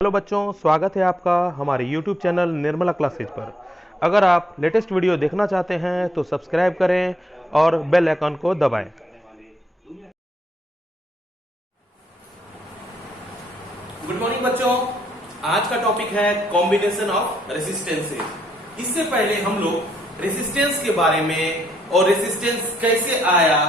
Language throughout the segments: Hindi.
हेलो बच्चों, स्वागत है आपका हमारे YouTube चैनल निर्मला क्लासेज पर। अगर आप लेटेस्ट वीडियो देखना चाहते हैं तो सब्सक्राइब करें और बेल आइकन को दबाएं। गुड मॉर्निंग बच्चों, आज का टॉपिक है कॉम्बिनेशन ऑफ रेसिस्टेंसेज। इससे पहले हम लोग रेसिस्टेंस के बारे में और रेसिस्टेंस कैसे आया,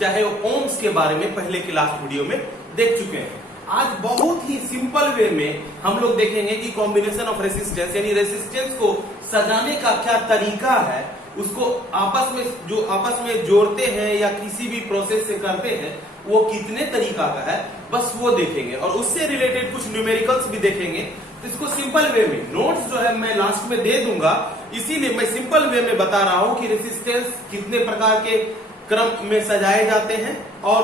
चाहे ओम्स के बारे में पहले के लास्ट वीडियो में देख चुके हैं। आज बहुत ही सिंपल वे में हम लोग देखेंगे कि कॉम्बिनेशन ऑफ रेसिस्टेंस यानी रेसिस्टेंस को सजाने का क्या तरीका है, उसको आपस में जोड़ते हैं या किसी भी प्रोसेस से करते हैं, वो कितने तरीका का है, बस वो देखेंगे और उससे रिलेटेड कुछ न्यूमेरिकल्स भी देखेंगे। तो इसको सिंपल वे में नोट्स जो है मैं लास्ट में दे दूंगा, इसीलिए मैं सिंपल वे में बता रहा हूं कि रेसिस्टेंस कितने प्रकार के क्रम में सजाए जाते हैं और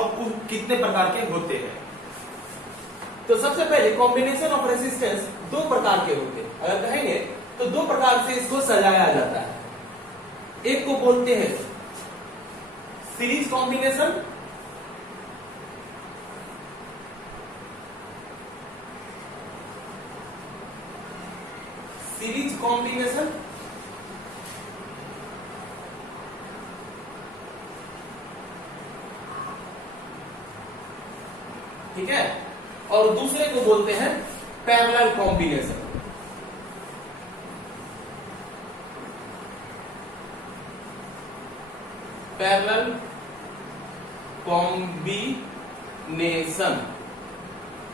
कितने प्रकार के होते हैं। तो सबसे पहले कॉम्बिनेशन ऑफ रेसिस्टेंस दो प्रकार के होते हैं। अगर कहेंगे तो दो प्रकार से इसको सजाया जाता है। एक को बोलते हैं सीरीज कॉम्बिनेशन, सीरीज कॉम्बिनेशन ठीक है, और दूसरे को बोलते हैं पैरेलल कॉम्बिनेशन। Parallel combination.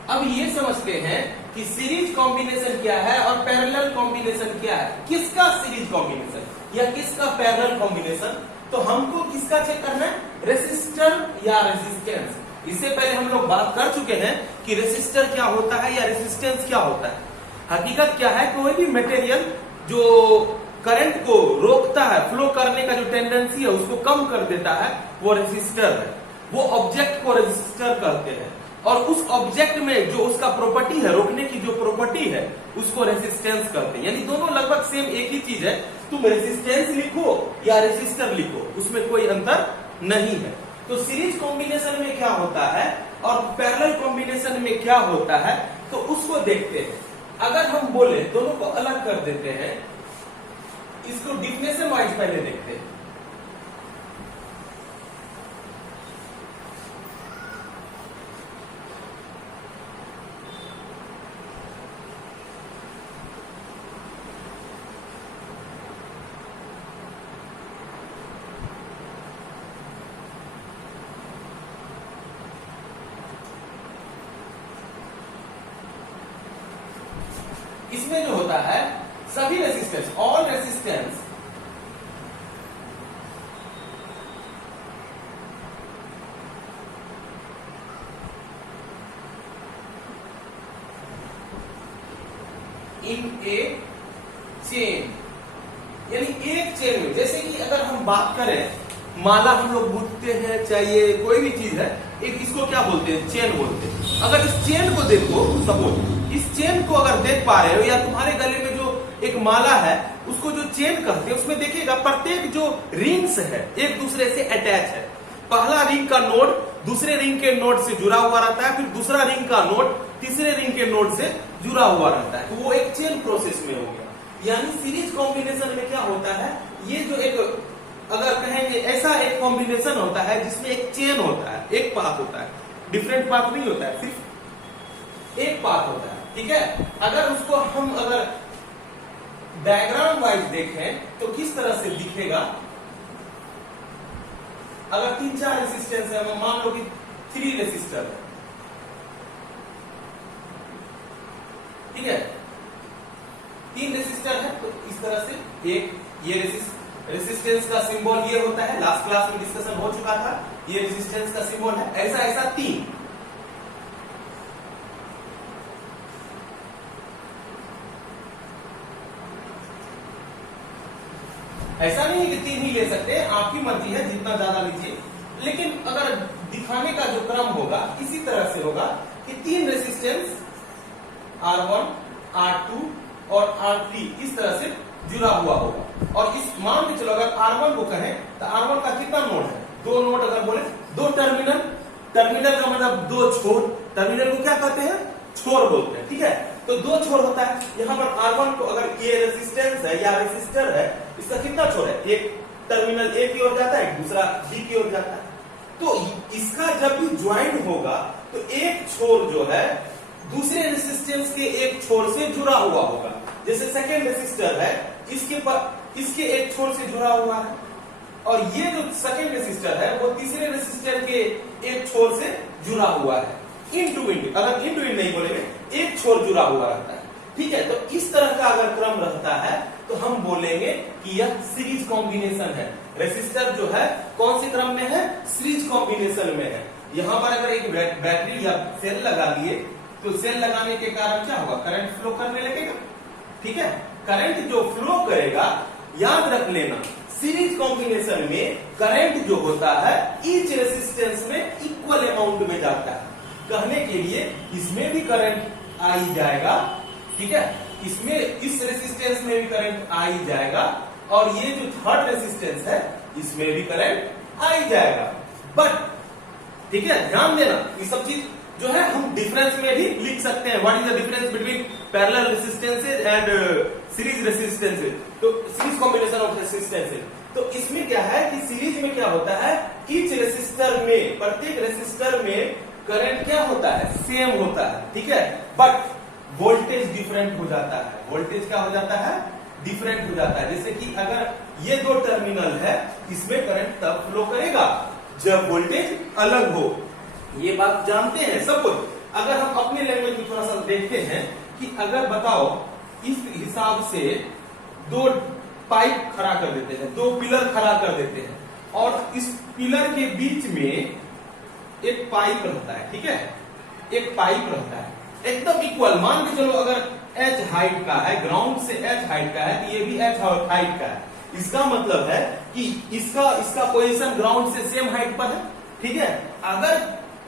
अब ये समझते हैं कि सीरीज कॉम्बिनेशन क्या है और पैरेलल कॉम्बिनेशन क्या है। किसका सीरीज कॉम्बिनेशन या किसका पैरेलल कॉम्बिनेशन, तो हमको किसका चेक करना है, रेसिस्टर या रेजिस्टेंस। इससे पहले हम लोग बात कर चुके हैं कि रेसिस्टर क्या होता है या रेसिस्टेंस क्या होता है। हकीकत क्या है, कोई भी मटेरियल जो करंट को रोकता है, फ्लो करने का जो टेंडेंसी है उसको कम कर देता है, वो रेसिस्टर है। वो ऑब्जेक्ट को रेजिस्टर करते हैं और उस ऑब्जेक्ट में जो उसका प्रॉपर्टी है, रोकने की जो प्रॉपर्टी है, उसको रेसिस्टेंस करते हैं। यानी दोनों लगभग सेम एक ही चीज है। तुम रेसिस्टेंस लिखो या रेसिस्टर लिखो, उसमें कोई अंतर नहीं है। तो सीरीज कॉम्बिनेशन में क्या होता है और पैरेलल कॉम्बिनेशन में क्या होता है, तो उसको देखते हैं। अगर हम बोले दोनों को अलग कर देते हैं, इसको डिफिनेशन वाइज पहले देखते हैं। इसमें जो होता है सभी रेसिस्टेंस, ऑल रेसिस्टेंस इन ए चेन, यानी एक चेन में। जैसे कि अगर हम बात करें, माला हम लोग गूंथते हैं, चाहे कोई भी चीज है, एक इसको क्या बोलते हैं, चेन बोलते हैं। अगर इस चेन को देखो, सपोज इस चेन को अगर देख पा रहे हो या तुम्हारे गले में जो एक माला है उसको जो चेन कहते हैं, उसमें देखिएगा प्रत्येक जो रिंग्स है एक दूसरे से अटैच है। पहला रिंग का नोड दूसरे रिंग के नोड से जुड़ा हुआ रहता है, फिर दूसरा रिंग का नोड तीसरे रिंग के नोड से जुड़ा हुआ रहता है। तो वो एक चेन प्रोसेस में हो गया। यानी सीरीज कॉम्बिनेशन में क्या होता है, ये जो एक अगर कहेंगे ऐसा एक कॉम्बिनेशन होता है जिसमें एक चेन होता है, एक पाथ होता है, डिफरेंट पाथ नहीं होता है, सिर्फ एक पाथ होता है। ठीक है, अगर उसको हम अगर डायग्राम वाइज देखें तो किस तरह से दिखेगा। अगर 3-4 रेसिस्टेंस है, मान लो कि 3 रेसिस्टर है, ठीक है, 3 रेसिस्टर है, तो इस तरह से एक ये रेसिस्टेंस का सिंबल ये होता है। लास्ट क्लास में डिस्कशन हो चुका था, ये रेसिस्टेंस का सिंबल है। ऐसा ऐसा 3, ऐसा नहीं है कि 3 ही ले सकते हैं, आपकी मर्जी है, जितना ज्यादा लीजिए। लेकिन अगर दिखाने का जो क्रम होगा इसी तरह से होगा कि 3 रेसिस्टेंस R1, R2 और R3 इस तरह से जुड़ा हुआ होगा। और इस मान के चलो अगर R1 को कहें तो R1 का कितना नोड है, 2 नोड। अगर बोले 2 टर्मिनल, टर्मिनल का मतलब 2 छोर, टर्मिनल को क्या कहते हैं, छोर बोलते हैं। ठीक है, तो दो छोर होता है। यहाँ पर R1 को अगर ये रेसिस्टेंस है या रेसिस्टर है, इसका कितना छोर है, एक टर्मिनल ए की ओर जाता है, दूसरा बी की ओर जाता है। तो इसका जब भी ज्वाइन होगा तो एक छोर जो है दूसरे रेसिस्टेंस के एक छोर से जुड़ा हुआ होगा। जैसे सेकेंड रेसिस्टर है, इसके एक छोर से जुड़ा हुआ है, और ये जो सेकेंड रेसिस्टर है वो तीसरे रेसिस्टर के एक छोर से जुड़ा हुआ है। इन टू इन, अगर इन टू इन नहीं बोलेंगे, एक छोर जुड़ा हुआ रहता है। ठीक है, तो इस तरह का अगर क्रम रहता है तो हम बोलेंगे कि यह सीरीज कॉम्बिनेशन है। रेसिस्टर जो है कौन से क्रम में है, सीरीज कॉम्बिनेशन में है। यहां पर अगर एक बैटरी या सेल लगा दिए तो सेल लगाने के कारण क्या होगा, करंट फ्लो करने लगेगा। ठीक है, करंट जो फ्लो करेगा, याद रख लेना सीरीज कॉम्बिनेशन में करंट जो होता है ईच रेसिस्टेंस में इक्वल अमाउंट में जाता है। कहने के लिए इसमें भी करंट आ ही जाएगा। ठीक है, इसमें इस रेसिस्टेंस में भी करंट आ ही जाएगा, और ये जो थर्ड रेसिस्टेंस है इसमें भी करंट आ ही जाएगा। बट ठीक है, ध्यान देना ये सब चीज जो है हम डिफरेंस में भी लिख सकते हैं। What is the difference between parallel resistances and series resistances, तो सीरीज कॉम्बिनेशन ऑफ रेसिस्टेंसेज। तो इसमें क्या है कि सीरीज में क्या होता है, ईच रेसिस्टर में, प्रत्येक रेसिस्टर में करंट क्या होता है, सेम होता है। ठीक है, बट वोल्टेज डिफरेंट हो जाता है। वोल्टेज क्या हो जाता है, डिफरेंट हो जाता है। जैसे कि अगर ये दो टर्मिनल है, इसमें करंट तब फ्लो करेगा जब वोल्टेज अलग हो। ये बात जानते हैं सब कुछ। अगर हम अपने लैंग्वेज में थोड़ा सा देखते हैं कि अगर बताओ इस हिसाब से दो पाइप खड़ा कर देते हैं, दो पिलर खड़ा कर देते हैं, और इस पिलर के बीच में एक पाइप रहता है। ठीक है, एक पाइप रहता है एकदम इक्वल। मान के चलो अगर h हाइट का है, ग्राउंड से h हाइट का है, तो ये भी h हाइट का है। इसका मतलब है कि इसका पोजीशन ग्राउंड से सेम हाइट पर है। ठीक है, अगर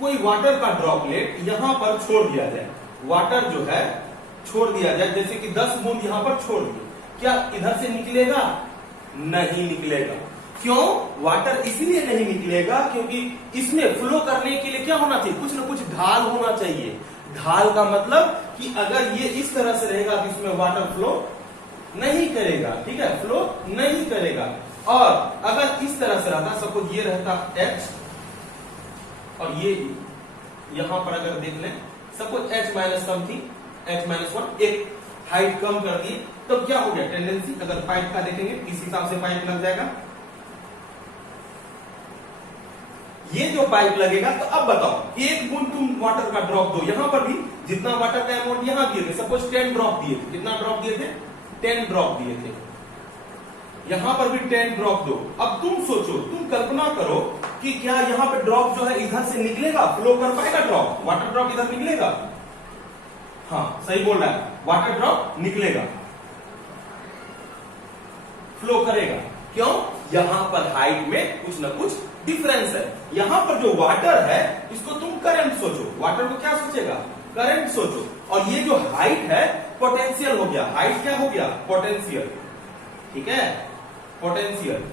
कोई वाटर का ड्रॉपलेट यहां पर छोड़ दिया जाए, वाटर जो है छोड़ दिया जाए, जैसे कि 10 बूंद यहां पर छोड़ दिए, क्या इधर से निकलेगा, नहीं निकलेगा। क्यों, वाटर इसलिए नहीं निकलेगा क्योंकि इसमें फ्लो करने के लिए क्या होना चाहिए, कुछ ना कुछ ढाल होना चाहिए। ढाल का मतलब कि अगर ये इस तरह से रहेगा तो इसमें वाटर फ्लो नहीं करेगा। ठीक है, फ्लो नहीं करेगा। और अगर इस तरह से रहता, सपोज ये रहता h, और ये यहां पर अगर देख लें, suppose h minus something, h minus 1, एक हाइट कम कर दी, तो क्या हो गया टेंडेंसी। अगर पाइप का देखेंगे इस हिसाब से पाइप लग जाएगा। ये जो पाइप लगेगा, तो अब बताओ एक बूंद तुम वाटर का ड्रॉप दो, यहां पर भी जितना वाटर का अमाउंट यहां दिए थे, सपोज 10 ड्रॉप दिए थे, कितना ड्रॉप दिए थे, 10 ड्रॉप दिए थे, यहां पर भी 10 ड्रॉप दो। अब तुम सोचो, तुम कल्पना करो कि क्या यहां पे ड्रॉप जो है इधर से निकलेगा, फ्लो कर पाएगा ड्रॉप, वाटर ड्रॉप इधर निकलेगा। हाँ सही बोल रहा है, वाटर ड्रॉप निकलेगा, फ्लो करेगा। क्यों, यहां पर हाइट में कुछ ना कुछ डिफरेंस है। यहां पर जो वाटर है इसको तुम करंट सोचो, वाटर को क्या सोचेगा, करंट सोचो, और ये जो हाइट है पोटेंशियल हो गया। हाइट क्या हो गया, पोटेंशियल। ठीक है, पोटेंशियल।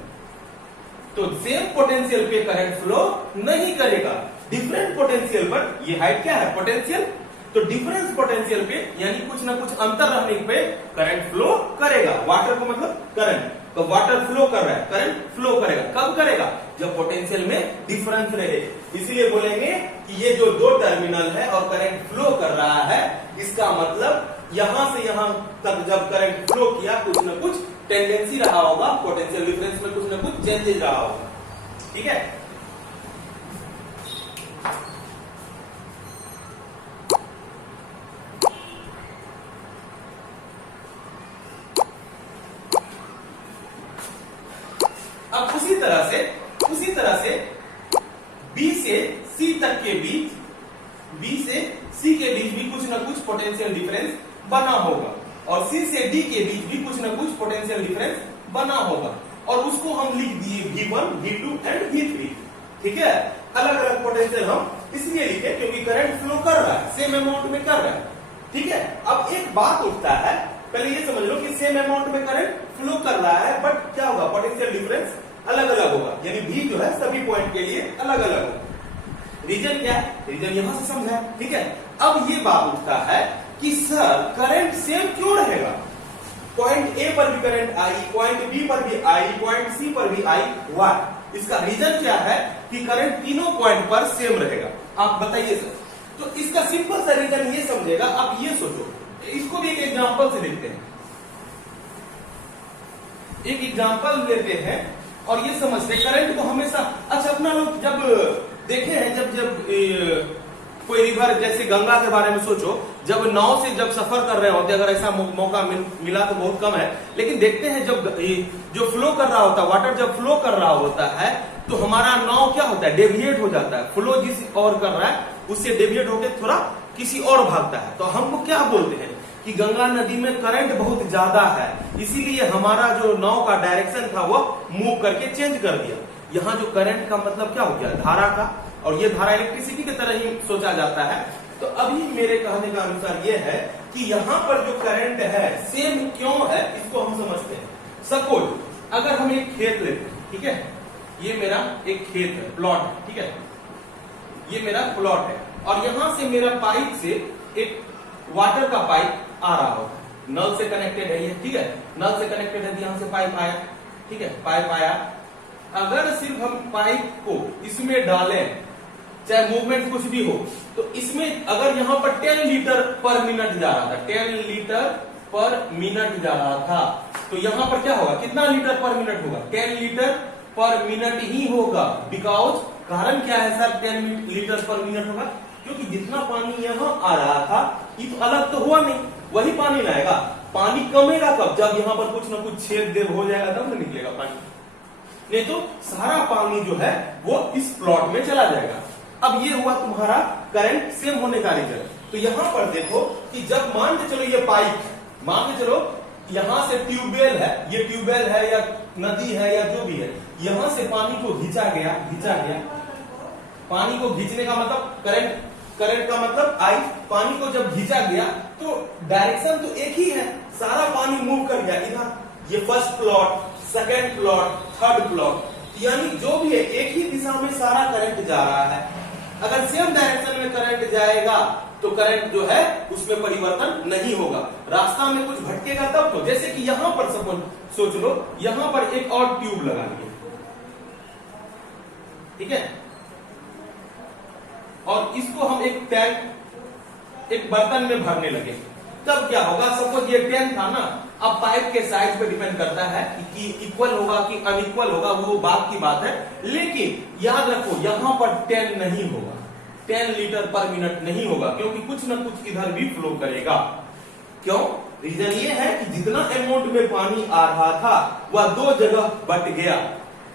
तो सेम पोटेंशियल पे करंट फ्लो नहीं करेगा, डिफरेंट पोटेंशियल पर। ये हाइट क्या है, पोटेंशियल। तो डिफरेंस पोटेंशियल पे यानी कुछ ना कुछ अंतर रहने पे करंट फ्लो करेगा। वाटर को मतलब करंट, तो वाटर फ्लो कर रहा है, करंट फ्लो करेगा। कब करेगा, जब पोटेंशियल में डिफरेंस रहे। इसलिए बोलेंगे कि ये जो दो टर्मिनल है और करंट फ्लो कर रहा है, इसका मतलब यहां से यहां तक जब करंट फ्लो किया, कुछ ना कुछ टेंडेंसी रहा होगा, पोटेंशियल डिफरेंस में कुछ ना कुछ चेंजेस रहा होगा। ठीक है, अब उसी तरह से B से C तक के बीच, B से C के बीच भी कुछ ना कुछ पोटेंशियल डिफरेंस बना होगा, और C से D के बीच भी कुछ ना कुछ पोटेंशियल डिफरेंस बना होगा, और उसको हम लिख दिए V1, V2 एंड V3। ठीक है, अलग अलग पोटेंशियल हम इसलिए लिखे क्योंकि करंट फ्लो कर रहा है, सेम अमाउंट में कर रहा है। ठीक है, अब एक बात उठता है, पहले ये समझ लो कि सेम अमाउंट में करंट फ्लो कर रहा है, बट क्या होगा, पोटेंशियल डिफरेंस अलग अलग होगा, यानी V जो है सभी पॉइंट के लिए अलग अलग होगा। रीजन क्या है, रीजन यहां से समझा है। ठीक है, अब ये बात उठता है कि सर करंट सेम क्यों रहेगा, पॉइंट ए पर भी करंट आई, पॉइंट बी पर भी आई, पॉइंट सी पर भी आई, वाई। इसका रीजन क्या है कि करंट तीनों पॉइंट पर सेम रहेगा, आप बताइए सर। तो इसका सिंपल सा रीजन ये समझेगा, आप ये सोचो, इसको भी एक एग्जांपल से देखते हैं, एक एग्जांपल लेते हैं और ये समझते हैं करंट को हमेशा। अच्छा, अपना लोग जब देखे हैं, जब कोई रिवर जैसे गंगा के बारे में सोचो, जब नाव से जब सफर कर रहे होते, अगर ऐसा मौका मिला तो बहुत कम है, लेकिन देखते हैं जब जो फ्लो कर रहा होता है, वाटर जब फ्लो कर रहा होता है तो हमारा नाव क्या होता है, डेविएट हो जाता है, फ्लो जिस और कर रहा है उससे डेविएट होकर थोड़ा किसी और भागता है। तो हमको क्या बोलते हैं कि गंगा नदी में करंट बहुत ज्यादा है, इसीलिए हमारा जो नाव का डायरेक्शन था वो मूव करके चेंज कर दिया। यहाँ जो करंट का मतलब क्या हो गया, धारा का, और ये धारा इलेक्ट्रिसिटी की तरह ही सोचा जाता है। तो अभी मेरे कहने का अनुसार ये है कि यहाँ पर जो करंट है सेम क्यों है, इसको हम समझते हैं। सपोज अगर हम एक खेत लेते हैं, ठीक है, ये मेरा एक खेत है, प्लॉट है, ठीक है, ये मेरा प्लॉट है, और यहां से मेरा पाइप से एक वाटर का पाइप आ रहा होता है, नल से कनेक्टेड है ये, ठीक है, नल से कनेक्टेड है, यहां से पाइप आया, ठीक है, पाइप आया। अगर सिर्फ हम पाइप को इसमें डालें, चाहे मूवमेंट कुछ भी हो, तो इसमें अगर यहां पर 10 लीटर पर मिनट जा रहा था, 10 लीटर पर मिनट जा रहा था, तो यहां पर क्या होगा, कितना लीटर पर मिनट होगा, 10 लीटर पर मिनट ही होगा। बिकॉज कारण क्या है सर 10 लीटर पर मिनट होगा, क्योंकि जितना पानी यहाँ आ रहा था ये तो अलग तो हुआ नहीं, वही पानी लाएगा। पानी कमेगा कब, जब यहाँ पर कुछ ना कुछ छेद देव हो जाएगा तब न निकलेगा पानी, नहीं तो सारा पानी जो है वो इस प्लॉट में चला जाएगा। अब ये हुआ तुम्हारा करंट सेम होने का रीजन। तो यहाँ पर देखो कि जब मान के चलो ये पाइप, मान के चलो यहां से ट्यूबवेल है, ये ट्यूबवेल है या नदी है या जो भी है, यहां से पानी को खींचा गया, पानी को खींचने का मतलब करंट का मतलब आई, पानी को जब खींचा गया तो डायरेक्शन तो एक ही है, सारा पानी मूव कर गया इधर, ये first plot, second plot, third plot, यानी जो भी है एक ही दिशा में सारा करंट जा रहा है। अगर सेम डायरेक्शन में करंट जाएगा तो करंट जो है उसमें परिवर्तन नहीं होगा, रास्ता में कुछ भटकेगा तब तो। जैसे कि यहां पर सपोज सोच लो, यहां पर एक और ट्यूब लगा लिया, ठीक है, और इसको हम एक टैंक, एक बर्तन में भरने लगे, तब क्या होगा, सपोज ये 10 था ना, अब पाइप के साइज पे डिपेंड करता है कि इक्वल होगा कि अनइक्वल होगा, वो बात की बात है। लेकिन याद रखो यहां पर 10 नहीं होगा, 10 लीटर पर मिनट नहीं होगा, क्योंकि कुछ ना कुछ इधर भी फ्लो करेगा। क्यों, रीजन ये है कि जितना अमाउंट में पानी आ रहा था वह दो जगह बट गया,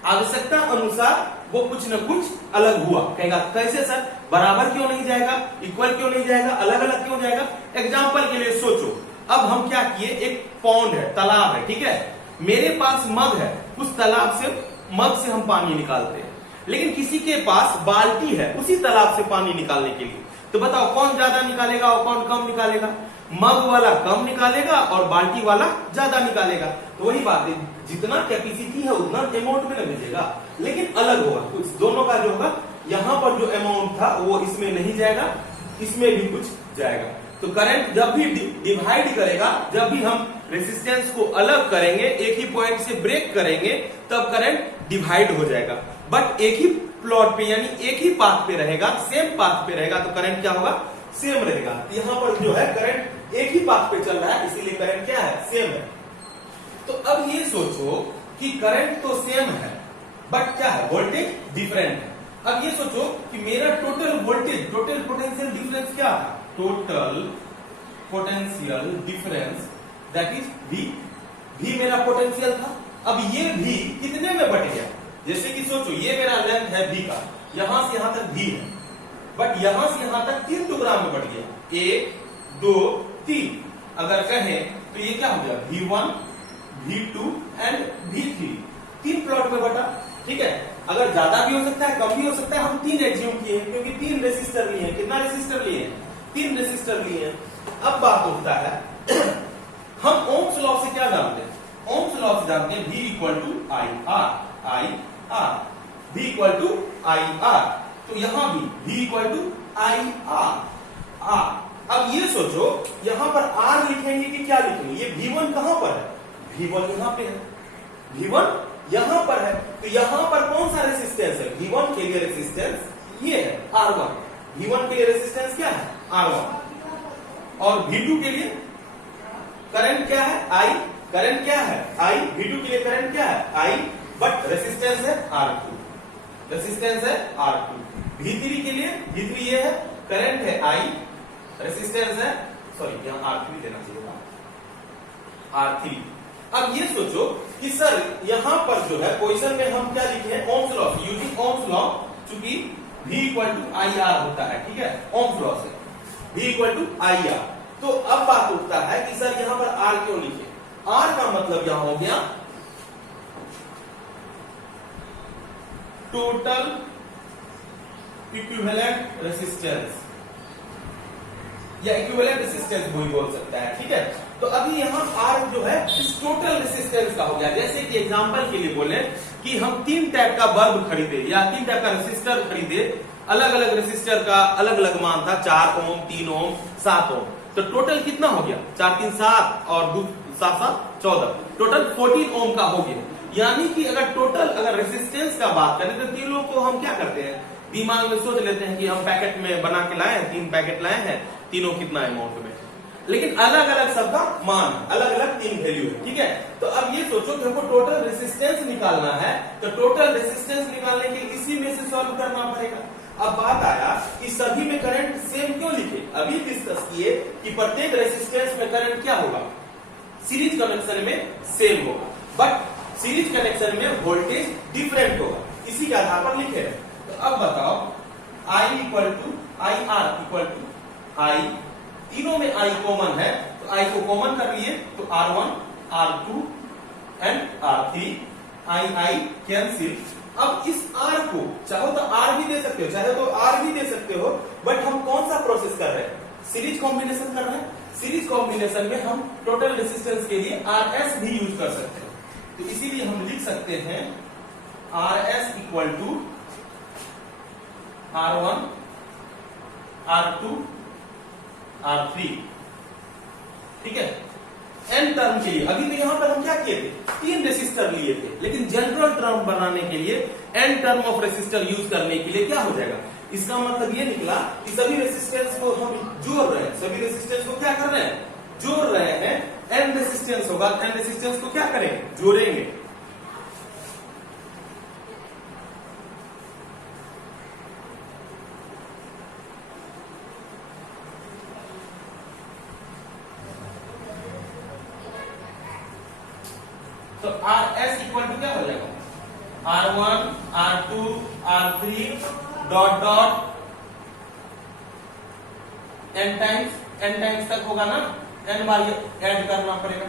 आवश्यकता अनुसार वो कुछ न कुछ अलग हुआ। कहेगा कैसे सर, बराबर क्यों नहीं जाएगा, इक्वल क्यों नहीं जाएगा, अलग अलग क्यों जाएगा। एग्जाम्पल के लिए सोचो, अब हम क्या किए, एक पॉन्ड है, तालाब है, ठीक है, मेरे पास मग है, उस तालाब से मग से हम पानी निकालते हैं, लेकिन किसी के पास बाल्टी है उसी तालाब से पानी निकालने के लिए, तो बताओ कौन ज्यादा निकालेगा और कौन कम निकालेगा। मग वाला कम निकालेगा और बाल्टी वाला ज्यादा निकालेगा। तो वही बात है, जितना कैपेसिटी है उतना अमाउंट में भेजेगा, लेकिन अलग होगा कुछ, दोनों का जो होगा, यहाँ पर जो अमाउंट था वो इसमें नहीं जाएगा, इसमें भी कुछ जाएगा। तो करंट जब भी डिवाइड करेगा, जब भी हम रेसिस्टेंस को अलग करेंगे, एक ही पॉइंट से ब्रेक करेंगे, तब करंट डिवाइड हो जाएगा। बट एक ही प्लॉट पे यानी एक ही पाथ पे रहेगा, सेम पाथ पे रहेगा, तो करंट क्या होगा, सेम रहेगा। यहाँ पर जो है करंट एक ही पाथ पे चल रहा है, इसीलिए करंट क्या है, सेम है। तो अब ये सोचो कि करंट तो सेम है बट क्या है, वोल्टेज डिफरेंट है। अब ये सोचो कि मेरा total voltage, total potential difference क्या था, total potential difference that is V मेरा पोटेंशियल था। अब ये V कितने में बट गया, जैसे कि सोचो ये मेरा लेंथ है V का, यहां से यहां तक V है, बट यहां से यहां तक 3 टुकड़ा में बढ़ गया, 1 2 3। अगर कहें तो ये क्या हो गया, V1 V2 and V3, 3 plot में बटा, ठीक है। अगर ज्यादा भी हो सकता है, कम भी हो सकता है, हम 3 एज्यूम किए हैं क्योंकि 3 रेसिस्टर लिए हैं। कितना रेसिस्टर लिए हैं, 3 रेसिस्टर लिए हैं। अब बात होता है हम ओम्स लॉ से क्या जानते हैं, ओम्स लॉ से जानते हैं V equal to I R, V equal to I R। तो यहां भी V equal to I R, अब ये सोचो यहां पर R लिखेंगे कि क्या लिखेंगे, ये V1 कहां पर है, V1 यहां पे है, V1 यहां पर है, तो यहां पर कौन सा रेसिस्टेंस है, V1 के लिए रेसिस्टेंस ये है R1, V1 के लिए रेसिस्टेंस क्या है R1, और V2 के लिए करंट क्या है I, करंट क्या है I, V2 के लिए करंट क्या है I, बट रेसिस्टेंस है R2, रेसिस्टेंस है R2, V3 के लिए, V3 ये है, करंट है I, रेसिस्टेंस है, सॉरी यहां R3 देना चाहिए था R3। अब ये सोचो कि सर यहां पर जो है क्वेश्चन में हम क्या लिखे हैं, Ohm's law, using Ohm's law, चूंकि V इक्वल टू IR होता है, ठीक है, ओम्स लॉ से V इक्वल टू IR। तो अब बात उठता है कि सर यहां पर R क्यों लिखे, R का मतलब यहां हो गया टोटल इक्विवेलेंट रेसिस्टेंस या इक्विवेलेंट रेसिस्टेंस कोई बोल सकता है, ठीक है। तो अभी यहाँ R जो है इस टोटल रेसिस्टेंस का हो गया। जैसे कि एग्जांपल के लिए बोले कि हम 3 टाइप का बल्ब खरीदे या 3 टाइप का रेसिस्टर खरीदे, अलग अलग रेसिस्टर का अलग अलग मान था, 4 ओम, 3 ओम, 7 ओम, तो टोटल कितना हो गया, 4 3 7 और 2 7 7 14, टोटल 14 ओम का हो गया। यानी कि अगर टोटल अगर रेसिस्टेंस का बात करें तो तीनों को हम क्या करते हैं, दिमाग में सोच लेते हैं कि हम पैकेट में बना के लाए हैं, 3 पैकेट लाए हैं, तीनों कितना अमाउंट में, लेकिन अलग अलग सबका मान, अलग अलग 3 वैल्यू है, ठीक है। तो अब ये सोचो कि हमको टोटल रेसिस्टेंस निकालना है, तो टोटल रेसिस्टेंस निकालने के लिए इसी में से सॉल्व करना पड़ेगा। अब बात आया कि सभी में करंट सेम क्यों लिखे, अभी डिस्कस किए कि प्रत्येक रेसिस्टेंस में करंट क्या होगा, सीरीज कनेक्शन में सेम होगा, बट सीरीज कनेक्शन में वोल्टेज डिफरेंट होगा, इसी के आधार पर लिखे हैं। तो अब बताओ I equal to IR equal to I, तीनों में I कॉमन है तो I को कॉमन कर लिए तो R1 R2 and R3, I cancel. अब इस R को चाहो तो R भी दे सकते हो, चाहे तो R भी दे सकते हो, बट हम कौन सा प्रोसेस कर रहे हैं, सीरीज कॉम्बिनेशन कर रहे हैं। सीरीज कॉम्बिनेशन में हम टोटल रेसिस्टेंस के लिए RS भी यूज कर सकते हैं, तो इसीलिए हम लिख सकते हैं RS equal to R1 R2 R3, ठीक है। एन टर्म के लिए अभी तो यहां पर हम क्या किए थे, 3 रेसिस्टर लिए थे, लेकिन जनरल टर्म बनाने के लिए n term of resistor use करने के लिए क्या हो जाएगा, इसका मतलब ये निकला कि सभी रेसिस्टेंस को हम जोड़ रहे हैं, सभी रेसिस्टेंस को क्या कर रहे हैं, जोड़ रहे हैं। एन रेसिस्टेंस होगा, एन रेसिस्टेंस को क्या करें, जोड़ेंगे। तो RS इक्वल टू क्या हो जाएगा, R1 R2 R3 dot dot n times तक होगा ना, n बार ऐड करना पड़ेगा।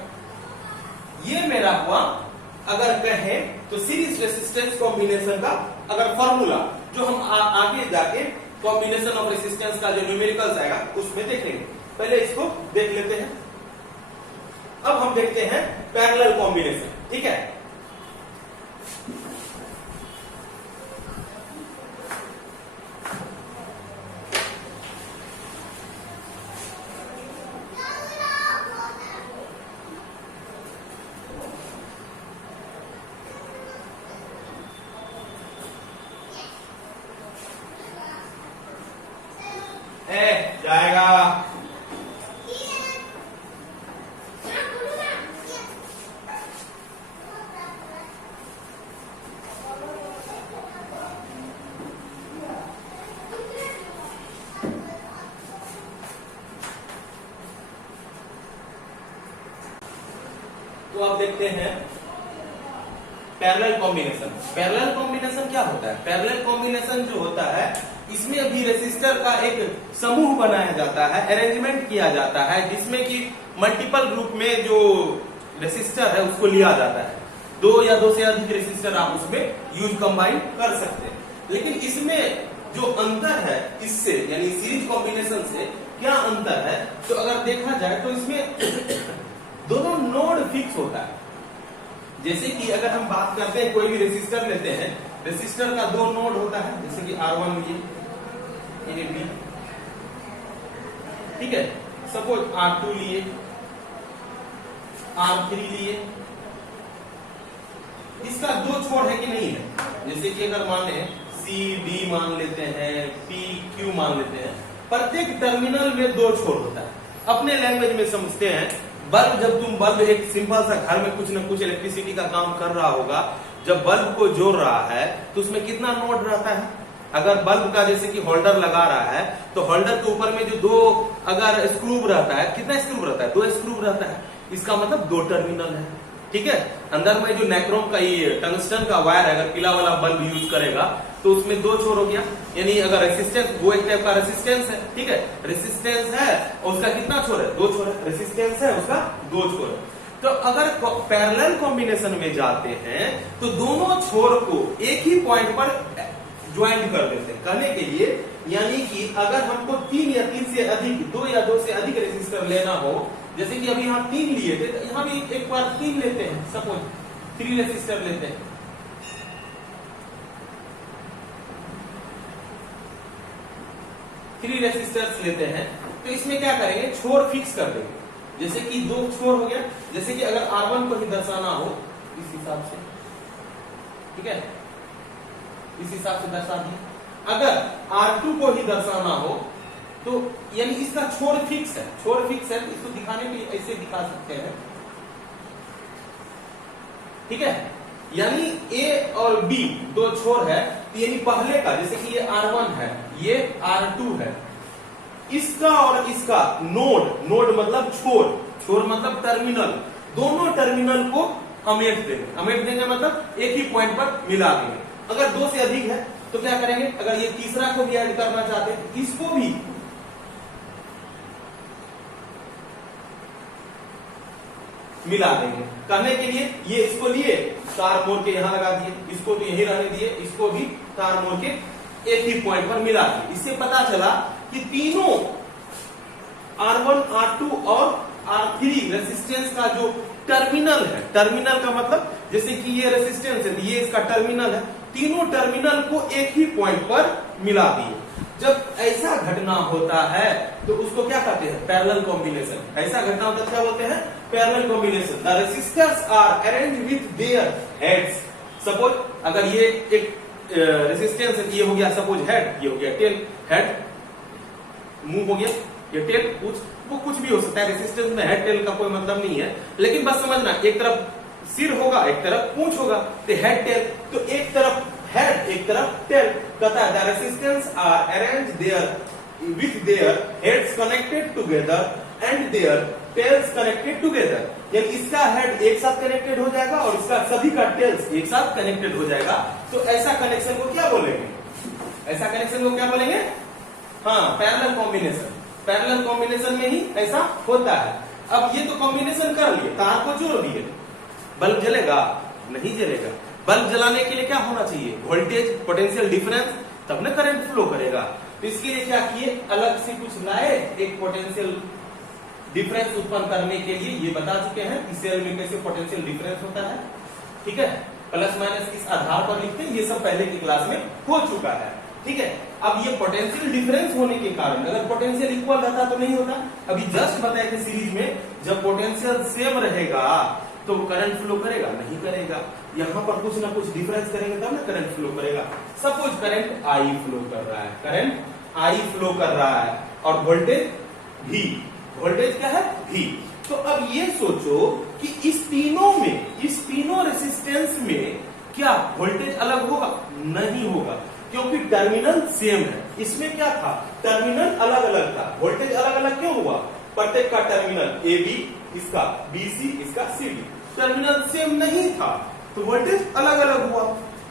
ये मेरा हुआ अगर कहें तो सीरीज रेसिस्टेंस कॉम्बिनेशन का अगर फॉर्मूला, जो हम आगे जाके कॉम्बिनेशन ऑफ रेसिस्टेंस का जो न्यूमेरिकल्स आएगा उसमें देख लेंगे। पहले इसको देख लेते हैं। अब हम देखते हैं पैरेलल कॉम्बिनेशन, ठीक है। जाएगा तो आप देखते हैं पैरेलल कॉम्बिनेशन। पैरेलल कॉम्बिनेशन क्या होता है, पैरेलल कॉम्बिनेशन जो होता है इसमें भी रेसिस्टर का एक समूह बनाया जाता है, अरेंजमेंट किया जाता है, जिसमें कि मल्टीपल ग्रुप में जो रेसिस्टर है उसको लिया जाता है। 2 या 2 से अधिक रेसिस्टर आप उसमें यूज कंबाइन कर सकते हैं। लेकिन इसमें जो अंतर है इससे यानी सीरीज कॉम्बिनेशन से क्या अंतर है, तो अगर देखा जाए तो इसमें दोनों नोड फिक्स होता है। जैसे कि अगर हम बात करते हैं कोई भी रेसिस्टर लेते हैं, रेसिस्टर का 2 नोड होता है, जैसे कि R1 ये B, ठीक है। सपोज R2 लिए, R3 लिए, इसका दो छोर है कि नहीं है? जैसे कि अगर माने C D मान लेते हैं, P Q मान लेते हैं, प्रत्येक टर्मिनल में दो छोर होता है। अपने लैंग्वेज में समझते हैं, बल्ब, जब तुम बल्ब एक सिंपल सा घर में कुछ न कुछ इलेक्ट्रिसिटी का काम कर रहा होगा, जब बल्ब को जोड़ रहा है तो उसमें कितना नोड रहता है? अगर बल्ब का जैसे कि होल्डर लगा रहा है तो होल्डर के ऊपर में जो दो अगर स्क्रू रहता है, कितना स्क्रू रहता है? दो स्क्रू रहता है। इसका मतलब दो टर्मिनल है, ठीक है। अंदर में जो नाइक्रोम का ये टंगस्टन का वायर है, अगर पीला वाला बल्ब यूज करेगा तो उसमें दो छोर हो गया, यानी अगर रेसिस्टेंस, वो एक टाइप का रेसिस्टेंस है, ठीक है। रेसिस्टेंस है और उसका कितना छोर है? दो छोर है। रेसिस्टेंस है, उसका दो छोर है। तो अगर पैरेलल कॉम्बिनेशन में जाते हैं तो दोनों छोर को एक ही पॉइंट पर ज्वाइंट कर देते हैं। कहने के लिए यानी कि अगर हमको 3 या 3 से अधिक, 2 या 2 से अधिक रेसिस्टर लेना हो, जैसे कि अभी यहाँ 3 लिए थे तो यहाँ भी एक बार 3 लेते हैं, सपोज 3 रेसिस्टर लेते हैं। थ्री रेसिस्टर्स लेते हैं तो इसमें क्या करेंगे? छोर फिक्स कर देंगे। जैसे कि दो छोर हो गया, जैसे कि अगर R1 को ही दर्शाना हो इस हिसाब से, ठीक है, इस हिसाब से दर्शा दिया। अगर R2 को ही दर्शाना हो तो यानी इसका छोर फिक्स है, छोर फिक्स है, तो इसको दिखाने के लिए ऐसे दिखा सकते हैं, ठीक है। यानी A और B दो छोर है, तो यानी पहले का, जैसे कि ये R1 है, ये R2 है, इसका और इसका नोड, नोड मतलब छोर, छोर मतलब टर्मिनल, दोनों टर्मिनल को अमेट देंगे। अमेट देंगे मतलब एक ही पॉइंट पर मिला देंगे। अगर 2 से अधिक है तो क्या करेंगे? अगर ये तीसरा को भी ऐड करना चाहते हैं, इसको भी मिला देंगे। करने के लिए ये इसको लिए, तार मोड़ के यहां लगा दिए, इसको तो यहीं रहने दिए, इसको भी तार मोड़ के एक ही पॉइंट पर मिला दिए। इससे पता चला कि तीनों R1, R2 और R3 रेसिस्टेंस का जो टर्मिनल है, टर्मिनल का मतलब जैसे कि ये रेसिस्टेंस है, ये इसका टर्मिनल है, तीनों टर्मिनल को एक ही पॉइंट पर मिला दिए। जब ऐसा घटना होता है तो उसको क्या कहते हैं? Parallel combination. ऐसा घटना होता है क्या बोलते हैं? Parallel combination. The resistors are arranged with their heads. Suppose अगर ये एक रेसिस्टेंस है, ये हो गया सपोज हेड, ये हो गया टेल, हेड मुंह हो गया, ये टेल, वो कुछ भी हो सकता है। रेसिस्टेंस में हेड टेल का कोई मतलब नहीं है, लेकिन बस समझना, एक तरफ सिर होगा, एक तरफ पूंछ होगा, तो हेड टेल, तो एक तरफ हेड, एक तरफ टेल। कहता है the resistance are arranged there with their heads connected together and their tails connected together. यानी इसका हेड एक साथ कनेक्टेड हो जाएगा और इसका सभी का टेल्स एक साथ कनेक्टेड हो जाएगा। तो ऐसा कनेक्शन को क्या बोलेंगे? ऐसा कनेक्शन को क्या बोलेंगे? हाँ, पैरेलल कॉम्बिनेशन। पैरेलल कॉम्बिनेशन में ही ऐसा होता है। अब ये तो कॉम्बिनेशन कर लिए, तार को जोड़ दिए, बल्ब जलेगा? नहीं जलेगा। बल्ब जलाने के लिए क्या होना चाहिए? वोल्टेज, पोटेंशियल डिफरेंस, तब ना करंट फ्लो करेगा। तो इसके लिए क्या किए? अलग से कुछ लाए, एक पोटेंशियल डिफरेंस उत्पन्न करने के लिए। ये बता चुके हैं कि सेल में कैसे पोटेंशियल डिफरेंस होता है, ठीक है। प्लस माइनस किस आधार पर लिखते हैं, ये सब पहले की क्लास में हो चुका है, ठीक है। अब ये पोटेंशियल डिफरेंस होने के कारण, अगर पोटेंशियल इक्वल रहता तो नहीं होता। अभी जस्ट बताए थे सीरीज में, जब पोटेंशियल सेम रहेगा तो करंट फ्लो करेगा? नहीं करेगा। यहाँ पर कुछ ना कुछ डिफरेंस करेंगे तब ना करंट फ्लो करेगा। सपोज करंट I फ्लो कर रहा है, करंट I फ्लो कर रहा है और वोल्टेज V, वोल्टेज क्या है? V। तो अब ये सोचो कि इस तीनों रेसिस्टेंस में क्या वोल्टेज अलग होगा? नहीं होगा, क्योंकि टर्मिनल सेम है। इसमें क्या था? टर्मिनल अलग अलग था। वोल्टेज अलग अलग क्यों हुआ? प्रत्येक का टर्मिनल AB, इसका BC, इसका CD, टर्मिनल सेम नहीं था तो वोल्टेज अलग अलग हुआ।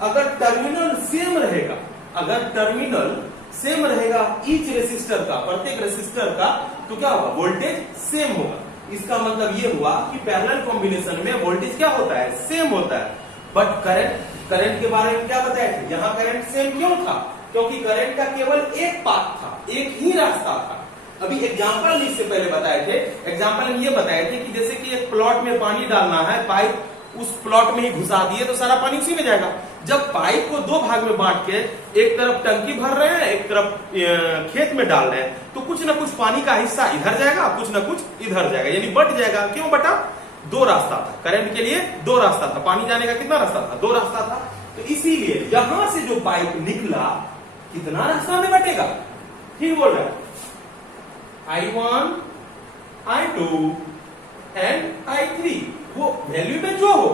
अगर टर्मिनल सेम रहेगा, अगर टर्मिनल सेम रहेगा ईच रेसिस्टर का, प्रत्येक रेसिस्टर का, तो क्या होगा? वोल्टेज सेम होगा। इसका मतलब ये हुआ कि पैरेलल कॉम्बिनेशन में वोल्टेज क्या होता है? सेम होता है। बट करंट के बारे में क्या बताया थे? यहाँ करंट सेम क्यों था? क्योंकि करंट का केवल एक पाथ था, एक ही रास्ता था। अभी एग्जांपल इससे पहले बताए थे, एग्जांपल में ये बताए थे कि जैसे कि एक प्लॉट में पानी डालना है, पाइप उस प्लॉट में ही घुसा दिए तो सारा पानी उसी में जाएगा। जब पाइप को दो भाग में बांट के एक तरफ टंकी भर रहे हैं, एक तरफ खेत में डाल रहे हैं, तो कुछ ना कुछ पानी का हिस्सा इधर जाएगा, कुछ ना कुछ इधर जाएगा, यानी बट जाएगा। क्यों बटा? दो रास्ता था, करंट के लिए दो रास्ता था, पानी जाने का कितना रास्ता था? दो रास्ता था। तो इसीलिए यहां से जो पाइप निकला कितना रास्ता में बटेगा? ठीक बोल रहा है, I1, I2 एंड I3। वो वैल्यू में जो हो,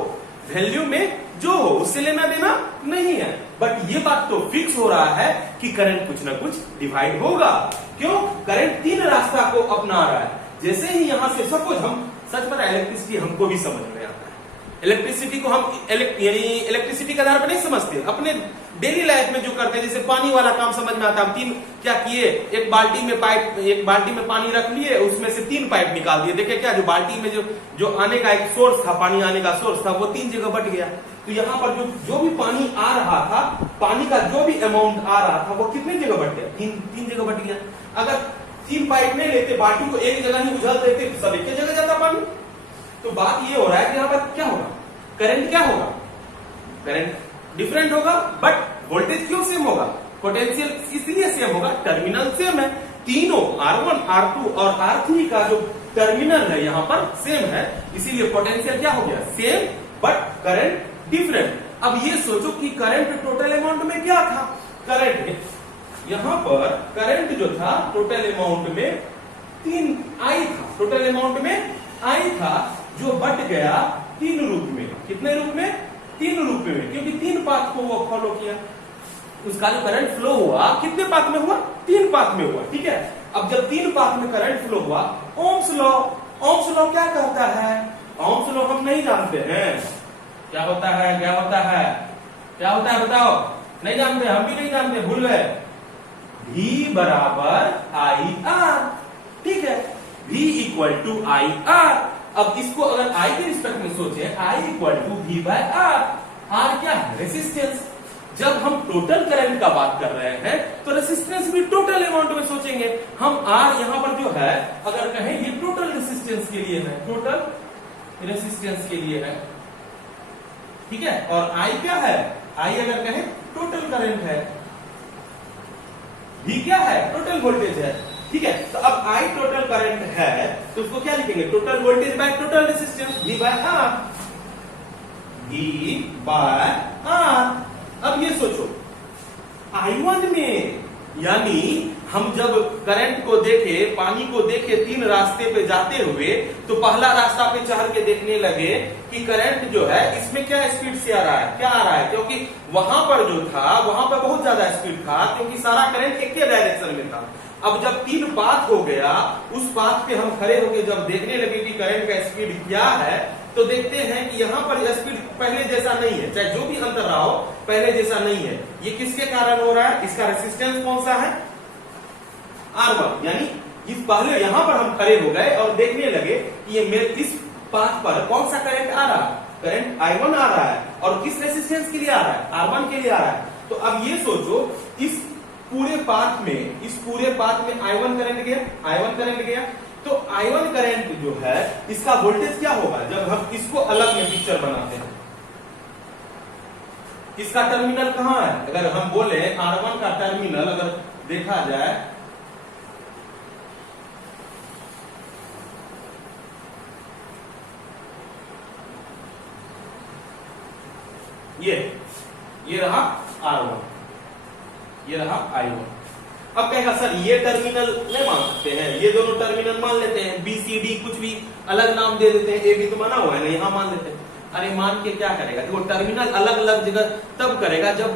वैल्यू में जो हो, उससे लेना देना नहीं है। बट ये बात तो फिक्स हो रहा है कि करंट कुछ ना कुछ डिवाइड होगा। क्यों? करंट तीन रास्ता को अपना रहा है। जैसे ही यहां से सपोज हम, सच में इलेक्ट्रिसिटी हमको भी समझ में आता है, इलेक्ट्रिसिटी को हम यानी इलेक्ट्रिसिटी के आधार पर नहीं समझते, अपने डेली लाइफ में जो करते हैं, जैसे पानी वाला काम समझ में आता है। हम तीन क्या किए, एक बाल्टी में पानी रख लिए, उसमें से तीन पाइप निकाल दिए। देखिए क्या, जो बाल्टी में जो आने का एक सोर्स था, पानी आने का सोर्स था, वो तीन जगह बट गया। तो यहाँ पर जो भी पानी आ रहा था, पानी का जो भी अमाउंट आ रहा था, वो कितने जगह बट गया? तीन जगह बट गया। अगर तीन पाइप नहीं लेते, बाल्टी को एक जगह ही उछल देते, सब एक जगह जाता पानी। तो बात ये हो रहा है कि यहाँ पर क्या होगा? करंट क्या होगा? करंट डिफरेंट होगा, बट वोल्टेज क्यों सेम होगा? पोटेंशियल इसलिए सेम होगा, टर्मिनल सेम है। तीनों R1, R2 और R3 का जो टर्मिनल है यहाँ पर सेम है, इसीलिए पोटेंशियल क्या हो गया? Same, but current different. अब ये सोचो कि करंट टोटल अमाउंट में क्या था? करंट यहाँ पर करंट जो था टोटल अमाउंट में 3 I था, टोटल अमाउंट में I था, जो बट गया तीन रूप में। कितने रूप में? तीन रूप में, क्योंकि तीन पाथ को वो फॉलो किया। उसका जो करंट फ्लो हुआ कितने पाथ में हुआ? तीन पाथ में हुआ। ठीक है, अब जब तीन पाथ में करंट फ्लो हुआ, ओम्स लॉ क्या कहता है? ओम्स लॉ हम नहीं जानते हैं, क्या होता है? क्या होता है? क्या होता है बताओ? नहीं जानते, हम भी नहीं जानते, भूल गए। V बराबर IR। ठीक है, V इक्वल टू IR। अब इसको अगर I के रिस्पेक्ट में सोचे, I equal to V by R। R क्या है? रेसिस्टेंस। जब हम टोटल करंट का बात कर रहे हैं तो रेसिस्टेंस भी टोटल अमाउंट में सोचेंगे हम। R यहाँ पर जो है, अगर कहें ये टोटल रेसिस्टेंस के लिए है, टोटल रेसिस्टेंस के लिए है। ठीक है, और I क्या है? I अगर कहें टोटल करंट है। V क्या है? टोटल वोल्टेज है। ठीक है, तो अब I टोटल करंट है, तो उसको क्या लिखेंगे? Total voltage by total resistance, V by R। V by R। अब ये सोचो, I1 में, यानी हम जब करंट को देखे, पानी को देखे तीन रास्ते पे जाते हुए, तो पहला रास्ता पे चढ़ के देखने लगे कि करंट जो है इसमें क्या स्पीड से आ रहा है? क्या आ रहा है? क्योंकि वहां पर जो था, वहां पर बहुत ज्यादा स्पीड था, क्योंकि सारा करंट एक ही डायरेक्शन में था। अब जब तीन पाथ हो गया, उस पाथ पे हम खड़े होकर जब देखने लगे कि करंट का स्पीड क्या है, तो देखते हैं कि यहाँ पर स्पीड पहले जैसा नहीं है, चाहे जो भी अंतर रहा हो, पहले जैसा नहीं है। ये किसके कारण हो रहा है? इसका रेसिस्टेंस कौन सा है? R1। यानी इस पहले यहाँ पर हम खड़े हो गए और देखने लगे कि ये मेरे इस पाथ पर कौन सा करंट आ रहा है? करंट I1 आ रहा है, और किस रेसिस्टेंस के लिए आ रहा है? R1 के लिए आ रहा है। तो अब ये सोचो, इस पूरे पाथ में I1 करंट गया, तो I1 करंट जो है, इसका वोल्टेज क्या होगा? जब हम इसको अलग में पिक्चर बनाते हैं, इसका टर्मिनल कहां है? अगर हम बोले R1 का टर्मिनल अगर देखा जाए, ये रहा R1, ये रहा I1। अब कहेगा सर ये टर्मिनल नहीं मान सकते हैं, ये दोनों टर्मिनल मान लेते हैं, B C D कुछ भी अलग नाम दे देते हैं, A B तो माना हुआ है ना, यहाँ मान लेते हैं। अरे मान के क्या करेगा? तो वो टर्मिनल अलग अलग जगह तब करेगा जब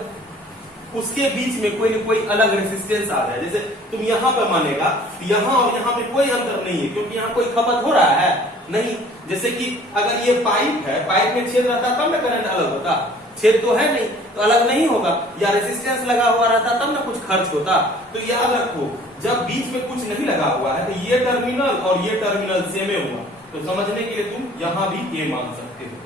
उसके बीच में कोई न कोई अलग रेसिस्टेंस आ जाए। जैसे तुम यहाँ पे मानेगा, यहाँ और यहाँ में कोई अंतर नहीं है, क्योंकि यहाँ कोई खपत हो रहा है नहीं। जैसे कि अगर ये पाइप है, पाइप में छेद रहता तब ना करंट अलग होता, छेद तो है नहीं तो अलग नहीं होगा, या रेसिस्टेंस लगा हुआ रहता तब ना कुछ खर्च होता। तो याद रखो, जब बीच में कुछ नहीं लगा हुआ है तो ये टर्मिनल और ये टर्मिनल सेम हुआ, तो समझने के लिए तुम यहाँ भी ये मान सकते हो।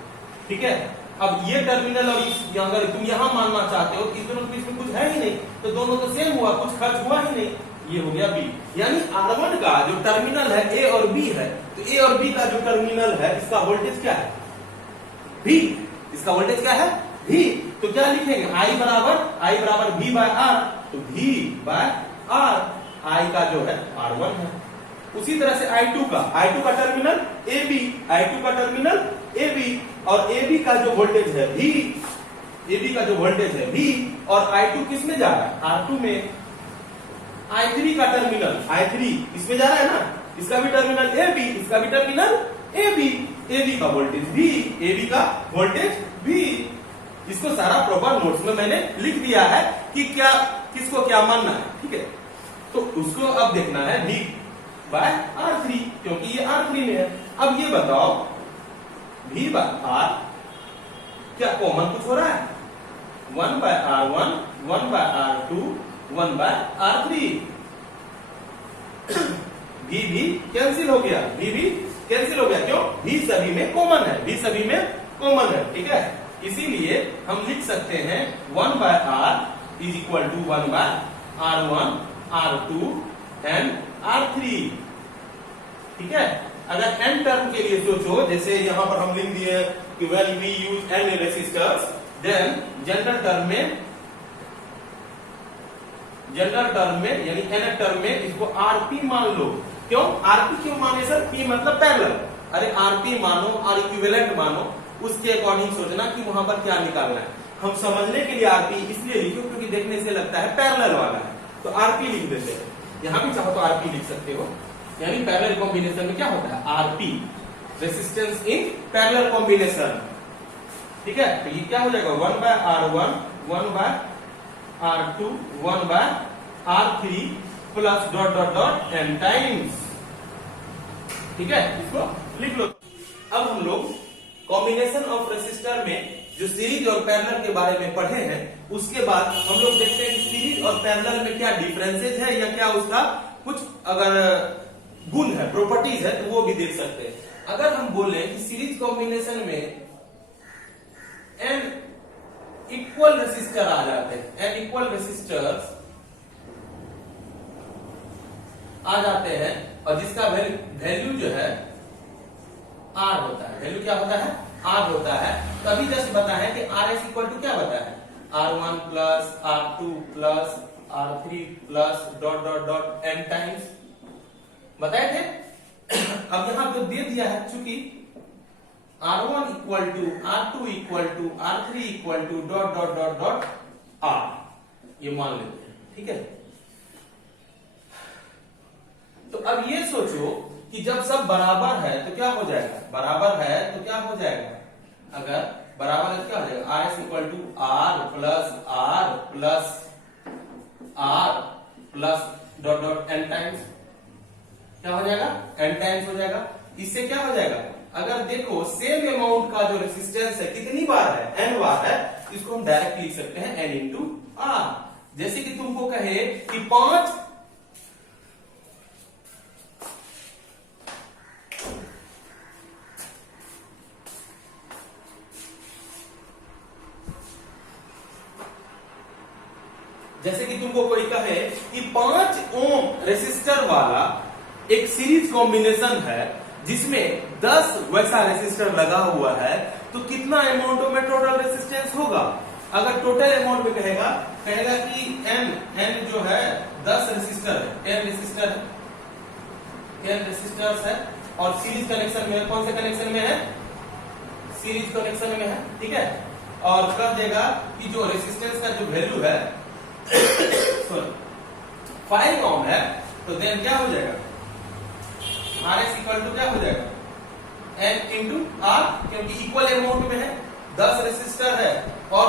ठीक है, अब ये टर्मिनल और अगर तुम यहाँ मानना चाहते हो कि इस दोनों के बीच में कुछ है ही नहीं, तो दोनों तो सेम हुआ, कुछ खर्च हुआ ही नहीं। ये हो गया B। यानी R1 का जो टर्मिनल है A और B है, तो A और B का जो टर्मिनल है, इसका वोल्टेज क्या है? V, इसका वोल्टेज क्या है V। तो क्या लिखेंगे I बराबर V बाय R, तो V बाय R, I का जो है R1 है। उसी तरह से I2 का टर्मिनल AB और AB का जो वोल्टेज है V, और I2 किस में जा रहा है R2 में। I3 का टर्मिनल इसमें जा रहा है ना, इसका भी टर्मिनल AB, इसका भी टर्मिनल AB का वोल्टेज V। इसको सारा प्रॉपर नोट्स में मैंने लिख दिया है कि क्या किसको क्या मानना है, ठीक है। तो उसको अब देखना है V बाय R3, क्योंकि ये R3 में है। अब ये बताओ V बाय R क्या कॉमन कुछ हो रहा है, 1 by R1, 1 by R2, 1 by R3। V भी कैंसिल हो गया, क्यों V सभी में कॉमन है, ठीक है। इसीलिए हम लिख सकते हैं 1 by R is equal to 1 by R1, R2 and R3, ठीक है। अगर n टर्म के लिए सोचो, जैसे यहां पर हम लिख दिए कि when we use n resistors, then general term में यानी nth टर्म में इसको Rp मान लो। क्यों Rp क्यों माने सर, P मतलब पैरेलल। अरे Rp मानो और इक्विवेलेंट मानो, उसके अकॉर्डिंग सोचना कि वहां पर क्या निकालना है। हम समझने के लिए Rp इसलिए लिखो क्योंकि देखने से लगता है पैरेलल वाला है, तो Rp लिख देते हैं। यहां भी चाहो तो Rp लिख सकते हो, यानी पैरेलल कॉम्बिनेशन में क्या होता है Rp, resistance in parallel combination, ठीक है। तो ये क्या हो जाएगा 1 by R1, 1 by R2, 1 by R3 plus dot dot dot n times, ठीक है। इसको लिख लो। अब हम लोग कॉम्बिनेशन ऑफ रेसिस्टर में जो सीरीज और पैरेलल के बारे में पढ़े हैं, उसके बाद हम लोग देखते हैं कि सीरीज और पैरेलल में क्या डिफरेंसेस है या क्या उसका कुछ अगर गुण है, प्रॉपर्टीज है, तो वो भी देख सकते हैं। अगर हम बोले कि सीरीज कॉम्बिनेशन में n इक्वल रेसिस्टर आ जाते हैं, n इक्वल रेसिस्टर्स आ जाते हैं, और जिसका वैल्यू जो है R होता है, वैल्यू क्या होता है R होता है। तो अभी जैसे बताया है कि RS इक्वल टू क्या बताया है R1 plus R2 plus R3 plus dot dot dot n times बताए थे। अब यहां पे दे दिया है, चूंकि R1 equal to R2 equal to R3 equal to dot dot dot dot R, ये मान लेते हैं, ठीक है। तो अब ये सोचो कि जब सब बराबर है तो क्या हो जाएगा, बराबर है तो क्या हो जाएगा, अगर बराबर है तो क्या हो जाएगा RS equal to R plus dot dot n times, क्या हो जाएगा n टाइम्स हो जाएगा। इससे क्या हो जाएगा, अगर देखो सेम अमाउंट का जो रेसिस्टेंस है कितनी बार है, n बार है, इसको हम डायरेक्ट लिख सकते हैं n इंटू R। जैसे कि तुमको कहे कि 5 जैसे कि तुमको कोई कहे कि 5 ओम रेसिस्टर वाला एक सीरीज कॉम्बिनेशन है जिसमें 10 वैसा रेसिस्टर लगा हुआ है, तो कितना अमाउंट में टोटल रेसिस्टेंस होगा। अगर टोटल अमाउंट में कहेगा कि n जो है 10 रेसिस्टर है, 10 रेसिस्टर्स है, और सीरीज कनेक्शन में कौन से कनेक्शन में है, सीरीज कनेक्शन में है, ठीक है। और कर देगा कि जो रेसिस्टेंस का जो वैल्यू है 5 ओम है, तो देन क्या हो जाएगा RS इक्वल टू क्या हो जाएगा n इंटू R, क्योंकि इक्वल अमाउंट में है, 10 रेसिस्टर है और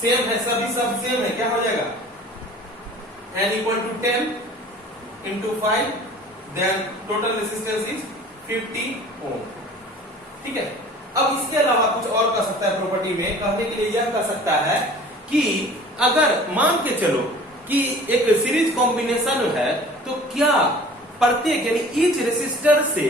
सेम है, सभी सब सेम है, क्या हो जाएगा n equal to 10 into 5, then total resistance is 50 ohm, ठीक है। अब इसके अलावा कुछ और कर सकता है प्रॉपर्टी में, कहने के लिए यह कर सकता है कि अगर मान के चलो कि एक सीरीज कॉम्बिनेशन है, तो क्या प्रत्येक यानी ईच रेसिस्टर से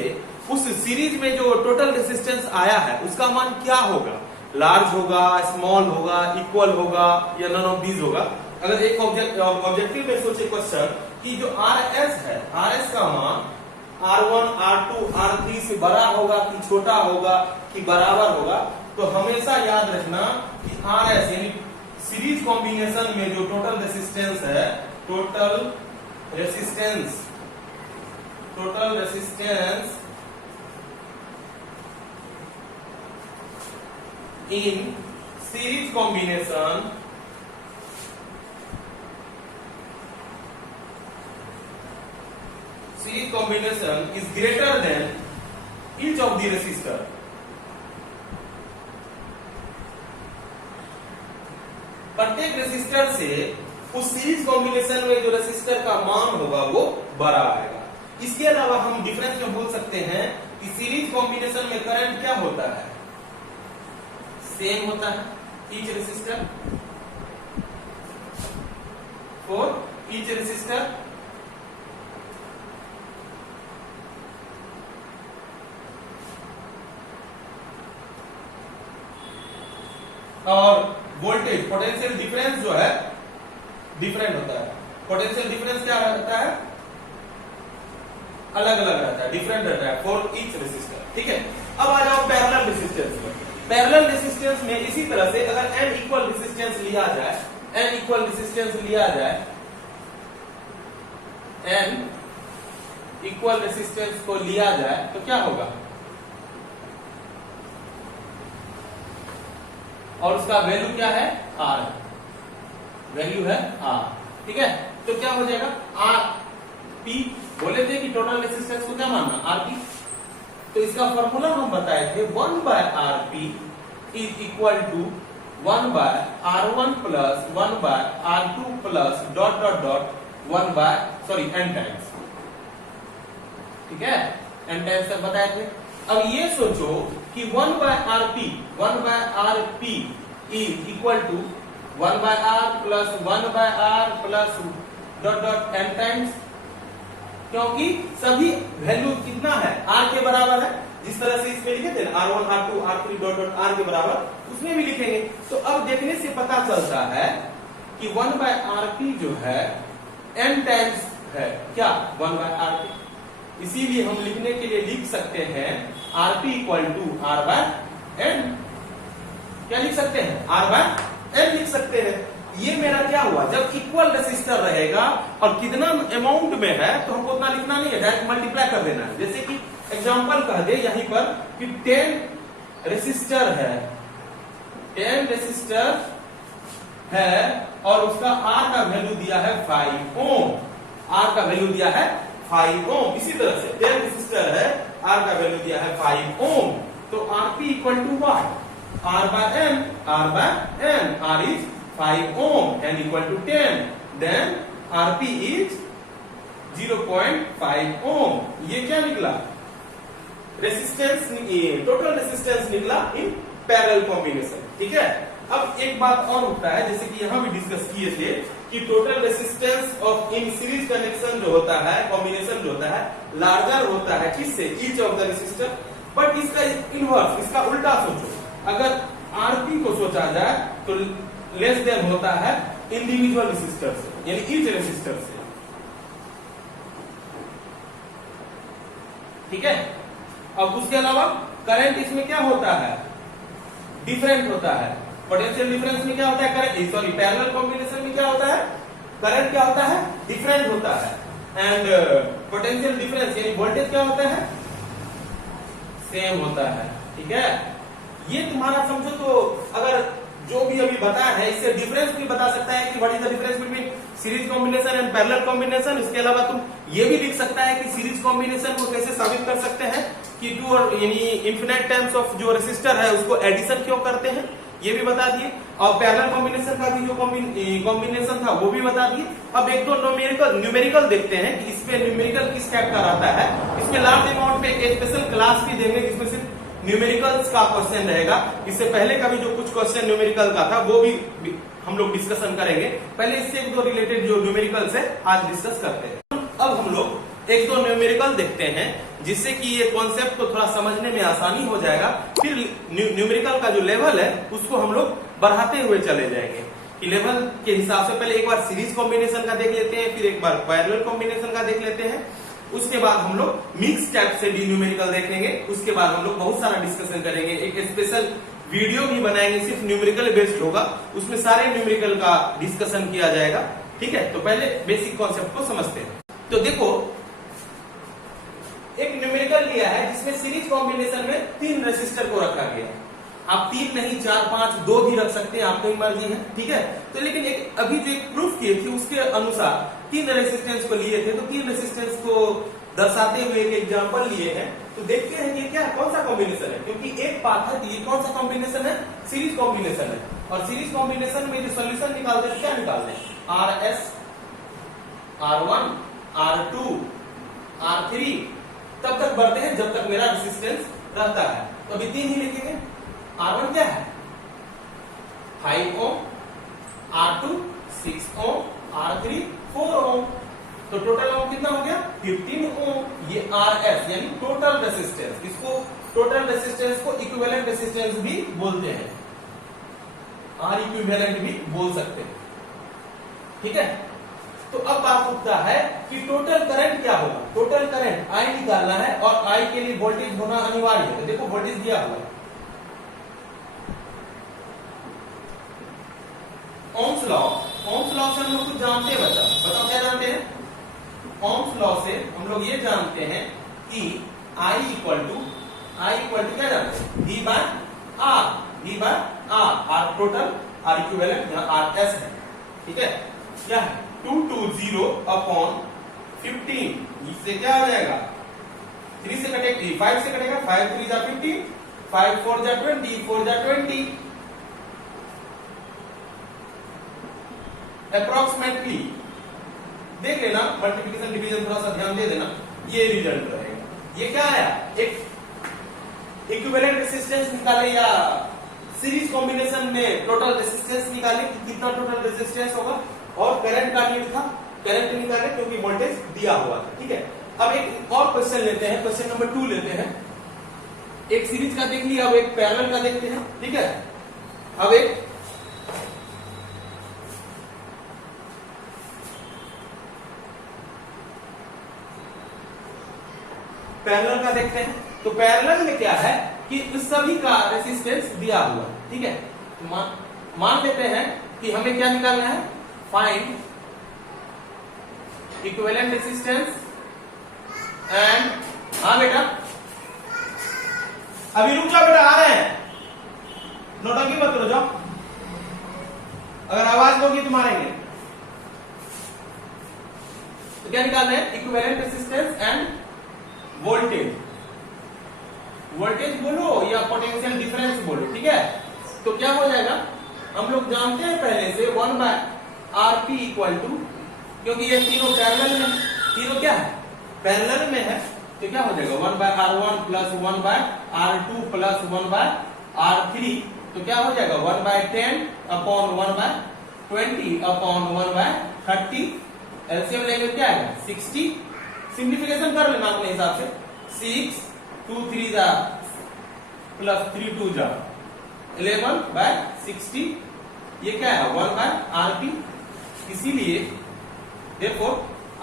उस सीरीज में जो टोटल रेसिस्टेंस आया है उसका मान क्या होगा, लार्ज होगा, स्मॉल होगा, इक्वल होगा या नन ऑफ दीज होगा। अगर एक ऑब्जेक्टिव में सोचे क्वेश्चन कि जो RS है, RS का मान R1, R2, R3 से बड़ा होगा कि छोटा होगा कि बराबर होगा, तो तो हमेशा याद रखना कि RS यानी सीरीज कॉम्बिनेशन में जो टोटल रेसिस्टेंस है, total resistance in series combination is greater than each of the resistor. प्रत्येक रेसिस्टर से उस सीरीज कॉम्बिनेशन में जो रेसिस्टर का मान होगा वो बड़ा आएगा। इसके अलावा हम डिफरेंस में बोल सकते हैं कि सीरीज कॉम्बिनेशन में करंट क्या होता है, सेम होता है each resistor for each resistor. और वोल्टेज पोटेंशियल डिफरेंस जो है डिफरेंट होता है। पोटेंशियल डिफरेंस क्या रहता है, अलग अलग रहता है, डिफरेंट रहता है फॉर ईच रेसिस्टर। ठीक है, अब आ जाओ पैरेलल रेसिस्टेंस में। पैरेलल रेसिस्टेंस में इसी तरह से अगर n इक्वल रेसिस्टेंस लिया जाए, n इक्वल रेसिस्टेंस लिया जाए, n इक्वल रेसिस्टेंस को लिया जाए तो क्या होगा, और उसका वैल्यू क्या है, R, वैल्यू है R। ठीक है, तो क्या हो जाएगा, RP बोले थे कि टोटल रेसिस्टेंस को क्या मानना, RP। तो इसका फॉर्मूला हम बताए थे 1/RP is equal to 1/R1 plus 1/R2 plus dot dot dot 1/n times. ठीक है, n टाइम्स तक बताए थे। अब ये सोचो कि 1/RP is equal to 1/R plus 1/R plus dot dot n times, क्योंकि सभी वैल्यू कितना है, R के बराबर है। जिस तरह से इसमें लिखे थे ना R1 R2 R3 dot dot R के बराबर, उसमें भी लिखेंगे। तो अब देखने से पता चलता है कि 1/RP जो है n टाइम्स है क्या, 1/RP। इसीलिए हम लिखने के लिए लिख सकते हैं RP इक्वल टू R/n। क्या लिख सकते हैं, R/n लिख सकते हैं। ये मेरा क्या हुआ, जब इक्वल रेसिस्टर रहेगा और कितना अमाउंट में है तो हमको उतना लिखना नहीं है, डायरेक्ट मल्टीप्लाई कर देना है। जैसे कि एग्जांपल कह दे यहीं पर कि 10 रेसिस्टर है, 10 रेसिस्टर है और उसका R का वैल्यू दिया है 5 ओम, R का वैल्यू दिया है 5 ओम। इसी तरह से 10 रेसिस्टर है, R का वैल्यू दिया है 5 ओम। तो RP equal to what, R/n, R/n, R is 5 ohm, n equal to 10, then RP is 0.5 ohm. ये क्या निकला, रेसिस्टेंस, टोटल रेसिस्टेंस निकला इन पैरेलल कॉम्बिनेशन। ठीक है, अब एक बात और होता है, जैसे कि यहां भी डिस्कस किए थे कि total resistance of in series connection जो होता है, कॉम्बिनेशन जो होता है, लार्जर होता है किससे, each of the resistor. But इसका इनवर्स, इसका उल्टा सोचो, अगर RP को सोचा जाए तो लेस देन होता है इंडिविजुअल रेसिस्टर से, यानी ईच रेसिस्टर से। ठीक है, अब उसके अलावा करंट इसमें क्या होता है, डिफरेंट होता है। पोटेंशियल डिफरेंस में क्या होता है, करंट, सॉरी पैरेलल कॉम्बिनेशन में क्या होता है, करंट क्या होता है, डिफरेंट होता है। एंड पोटेंशियल डिफरेंस यानी वोल्टेज क्या होता है, सेम होता है। ठीक है, ये तुम्हारा समझो तो अगर जो भी अभी बताया है इससे डिफरेंस भी बता सकता है कि what is the difference between series combination and parallel combination. इसके अलावा तुम ये भी लिख सकता है कि सीरीज कॉम्बिनेशन को कैसे साबित कर सकते हैं कि टू और यानी इन्फिनिट टाइम्स ऑफ जो रेसिस्टर है उसको एडिशन क्यों करते हैं, ये भी बता दिए। और पैरेलल कॉम्बिनेशन का भी जो कॉम्बिनेशन था वो भी बता दिए। अब एक दो न्यूमेरिकल देखते हैं कि इसमें न्यूमेरिकल किस टाइप का रहता है। इसमें लार्ज अमाउंट में एक स्पेशल क्लास भी देंगे जिसमें सिर्फ न्यूमेरिकल्स का क्वेश्चन रहेगा। इससे पहले का भी जो कुछ क्वेश्चन न्यूमेरिकल का था वो भी हम लोग डिस्कशन करेंगे। पहले इससे एक दो रिलेटेड जो न्यूमेरिकल्स है आज डिस्कस करते हैं। अब हम लोग एक दो न्यूमेरिकल देखते हैं जिससे कि ये कॉन्सेप्ट को थोड़ा समझने में आसानी हो जाएगा। फिर न्यूमेरिकल का जो लेवल है उसको हम लोग बढ़ाते हुए चले जाएंगे कि लेवल के हिसाब से पहले एक बार सीरीज कॉम्बिनेशन का देख लेते हैं, फिर एक बार पैरेलल कॉम्बिनेशन का देख लेते हैं, उसके बाद हम लोग मिक्स टाइप से भी न्यूमेरिकल देखेंगे। उसके बाद हम लोग बहुत सारा डिस्कशन करेंगे, एक स्पेशल वीडियो भी बनाएंगे, सिर्फ न्यूमेरिकल बेस्ड होगा, उसमें सारे न्यूमेरिकल का डिस्कशन किया जाएगा। ठीक है, तो पहले बेसिक कॉन्सेप्ट को समझते हैं। तो देखो, एक न्यूमेरिकल लिया है जिसमें सीरीज कॉम्बिनेशन में 3 रेसिस्टर को रखा गया। आप 3 नहीं 4 5 2 भी रख सकते हैं, आपकी मर्जी है। ठीक है, तो लेकिन एक अभी जो एक प्रूफ किए थे उसके अनुसार 3 रेसिस्टेंस को लिए थे, तो 3 रेसिस्टेंस को दर्शाते हुए एक एग्जांपल लिए हैं। तो देखते हैं ये क्या कौन सा कॉम्बिनेशन है, क्योंकि एक बात है कि ये कौन सा कॉम्बिनेशन है, सीरीज कॉम्बिनेशन है। और सीरीज कॉम्बिनेशन में जो सोल्यूशन निकालते हैं क्या निकालते हैं, RS R1 R2 R3 तब तक बढ़ते हैं जब तक मेरा रेसिस्टेंस रहता है। तो अभी 3 ही लिखेंगे। R1 क्या है 5 ओम, R2 6 ओम, R3 4 ओम, तो टोटल ओम कितना हो गया 15 ओम। ये RS यानी टोटल रेसिस्टेंस, इसको टोटल रेसिस्टेंस को इक्विवेलेंट रेसिस्टेंस भी बोलते हैं, R इक्विवेलेंट भी बोल सकते हैं। ठीक है, तो अब बात उठता है कि टोटल करंट क्या होगा। टोटल करंट I निकालना है और I के लिए वोल्टेज होना अनिवार्य है। तो देखो वोल्टेज दिया हुआ है, ओम्स लॉ से हम लोग कुछ जानते हैं बच्चा, बताओ क्या जानते हैं। ओम्स लॉ से हम लोग ये जानते हैं कि I इक्वल टू क्या जानते हैं, V by R, R total, R equivalent, यहाँ RS है। ठीक है, क्या है 220 अपॉन 15, इससे क्या आ जाएगा 3 से कटेगा 5 से कटेगा, 5 3 जा 15, 5 4 जा 20, 4 जा 20, अप्रोक्सीमेटली देख लेना, मल्टीप्लिकेशन डिवीजन थोड़ा सा ध्यान दे देना, ये रिजल्ट रहेगा। ये क्या आया, एक इक्विवेलेंट रेसिस्टेंस निकाले या सीरीज कॉम्बिनेशन में टोटल रेसिस्टेंस निकाले कि कितना टोटल रेसिस्टेंस होगा, और करंट का नीड था, करंट निकाले क्योंकि वोल्टेज दिया हुआ था। ठीक है, अब एक और क्वेश्चन लेते हैं, क्वेश्चन नंबर 2 लेते हैं। एक सीरीज का देख लिया, अब एक पैरेलल का देखते हैं। ठीक है, अब एक पैरेलल का देखते हैं। तो पैरेलल में क्या है कि इस सभी का रेसिस्टेंस दिया हुआ। ठीक है, तो मान लेते हैं कि हमें क्या निकालना है, फाइंड इक्विवेलेंट रेसिस्टेंस एंड, हाँ बेटा अभी रुक जाओ बेटा, आ रहे हैं, नोटंकी मत करो, जाओ, अगर आवाज दोगी तो मारेंगे। तो क्या निकालना है, equivalent resistance end voltage, voltage बोलो या पोटेंशियल डिफरेंस बोलो। ठीक है, तो क्या हो जाएगा, हम लोग जानते हैं पहले से 1 बाय RP इक्वल टू, क्योंकि ये तीनों पैरेलल में, तीनों क्या है पैरेलल में है, तो क्या हो जाएगा 1 by R1 plus 1 by R2 plus 1 by R3, तो क्या हो जाएगा 1 by 10 upon 1 by 20 upon 1 by 30, LCM लेंगे क्या है 60, सिंप्लीफिकेशन कर लेना अपने हिसाब से, 6 2 3 जा प्लस 3 2 जा 11 बाय 60, ये क्या है 1 बाय RP, इसीलिए देखो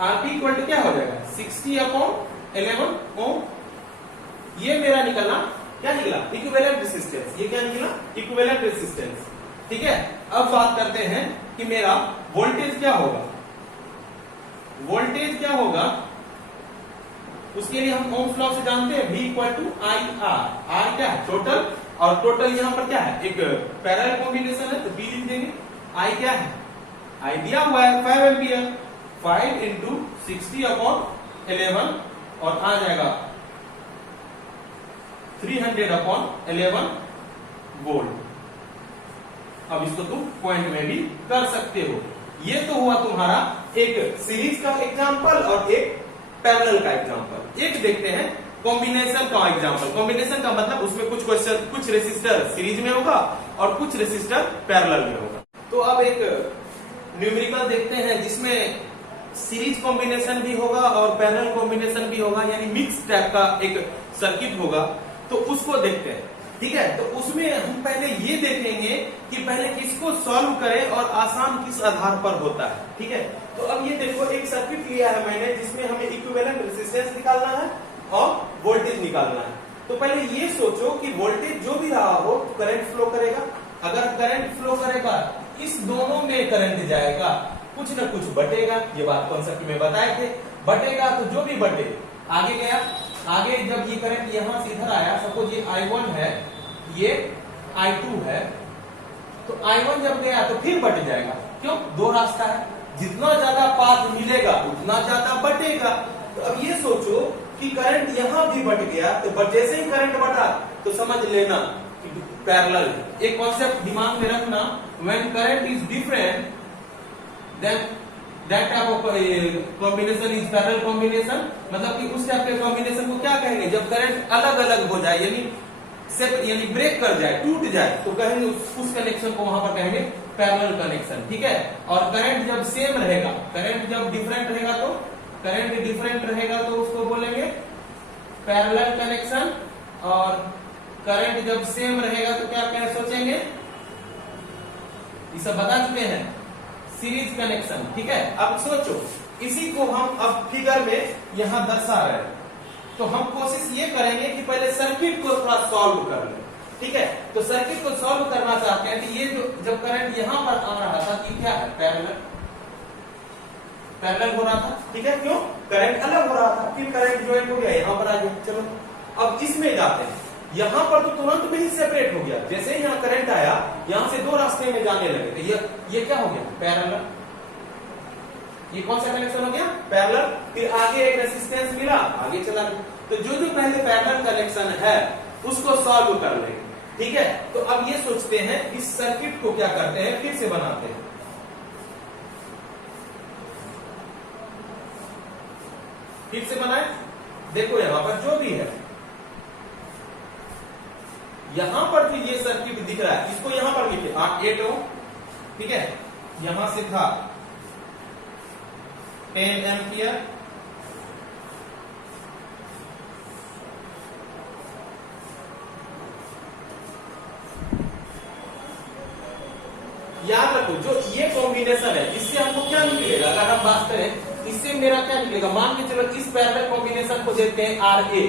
RP इक्वल टू क्या हो जाएगा 60 अपॉन 11 ओम। ये मेरा निकला, क्या निकला इक्विवेलेंट रेसिस्टेंस, ये क्या निकला इक्विवेलेंट रेसिस्टेंस। ठीक है, अब बात करते हैं कि मेरा वोल्टेज क्या होगा। वोल्टेज क्या होगा उसके लिए हम ओम्स लॉ से जानते हैं, V equal to I R क्या है टोटल, और टोटल यहाँ पर क्या है एक पैरेलल कॉम्बिनेशन है, तो B लिख देंगे। I क्या है, I दिया हुआ है 5 एम्पियर, 5 इंटू 60 अपॉन 11 और आ जाएगा 300 अपॉन 11 वोल्ट। अब इसको तुम पॉइंट में भी कर सकते हो। ये तो हुआ तुम्हारा एक सीरीज का एग्जांपल और एक पैरेलल का एग्जांपल। एक देखते हैं कॉम्बिनेशन का एग्जांपल। कॉम्बिनेशन का मतलब उसमें कुछ क्वेश्चन, कुछ रेसिस्टर सीरीज में होगा और कुछ रेसिस्टर पैरेलल में होगा। तो अब एक न्यूमेरिकल देखते हैं जिसमें सीरीज कॉम्बिनेशन भी होगा और पैरेलल कॉम्बिनेशन भी होगा, यानी मिक्स टाइप का एक सर्किट होगा। तो उसको देखते हैं। ठीक है, तो उसमें हम पहले ये देखेंगे कि पहले किसको सॉल्व करें और आसान किस आधार पर होता है। ठीक है, तो अब ये देखो एक सर्किट लिया है मैंने जिसमें हमें इक्विवेलेंट रेजिस्टेंस निकालना है और वोल्टेज निकालना है। तो पहले ये सोचो कि वोल्टेज जो भी रहा हो करंट फ्लो करेगा। अगर करंट फ्लो करेगा, इस दोनों में करंट जाएगा, कुछ ना कुछ बटेगा। ये बात कॉन्सेप्ट में बताए थे, बटेगा तो जो भी बटे आगे गया। आगे जब ये करंट यहां से इधर आया, सपोज ये I1 है, ये I2 है, तो I1 जब गया तो फिर बट जाएगा। क्यों? दो रास्ता है, जितना ज्यादा पाथ मिलेगा उतना ज्यादा बटेगा। तो अब ये सोचो कि करंट यहां भी बट गया, तो जैसे ही करंट बटा तो समझ लेना कि पैरेलल। एक कॉन्सेप्ट दिमाग में रखना, when current is different then that type of combination is parallel combination. मतलब कि उस टाइप के कॉम्बिनेशन को क्या कहेंगे? जब करंट अलग अलग हो जाए, यानी ब्रेक कर जाए, टूट जाए, तो कहेंगे उस कनेक्शन को वहां पर कहेंगे पैरेलल कनेक्शन। ठीक है। और करंट जब सेम रहेगा, करंट जब डिफरेंट रहेगा तो करंट डिफरेंट रहेगा तो उसको बोलेंगे पैरेलल कनेक्शन। और करंट जब सेम रहेगा तो क्या कह सोचेंगे? ये सब बता चुके हैं, सीरीज कनेक्शन। ठीक है। अब सोचो, इसी को हम अब फिगर में यहां दर्शा रहे हैं, तो हम कोशिश ये करेंगे कि पहले सर्किट को थोड़ा सॉल्व कर लें। ठीक है। तो सर्किट को सॉल्व करना चाहते हैं कि ये जो जब करंट यहां पर आ रहा था कि क्या है? पैरेलल हो रहा था। ठीक है। क्यों? करंट अलग हो रहा था, फिर करंट ज्वाइन हो गया, यहां पर आ गया। चलो अब इसमें जाते हैं। यहां पर तो तुरंत में ही सेपरेट हो गया, जैसे ही यहां करंट आया, यहां से दो रास्ते में जाने लगे, तो ये क्या हो गया? पैरेलल। ये कौन सा कनेक्शन हो गया? पैरेलल। फिर आगे एक रेजिस्टेंस मिला, आगे चला गया। तो जो जो पहले पैरेलल कनेक्शन है उसको सॉल्व कर लेंगे। ठीक है। तो अब ये सोचते हैं इस सर्किट को क्या करते हैं, फिर से बनाते हैं। फिर से बनाए। देखो यहां पर जो भी है, यहां पर जो ये सर्किट दिख रहा है, इसको यहां पर लिखे 8 ओम। ठीक है। यहां से था 10 एम्पियर, याद रखो जो ये कॉम्बिनेशन है, इससे हमको क्या निकलेगा? अगर हम बात करें, इससे मेरा क्या निकलेगा? मान के चलो इस पैरेलल कॉम्बिनेशन को देखते हैं RA,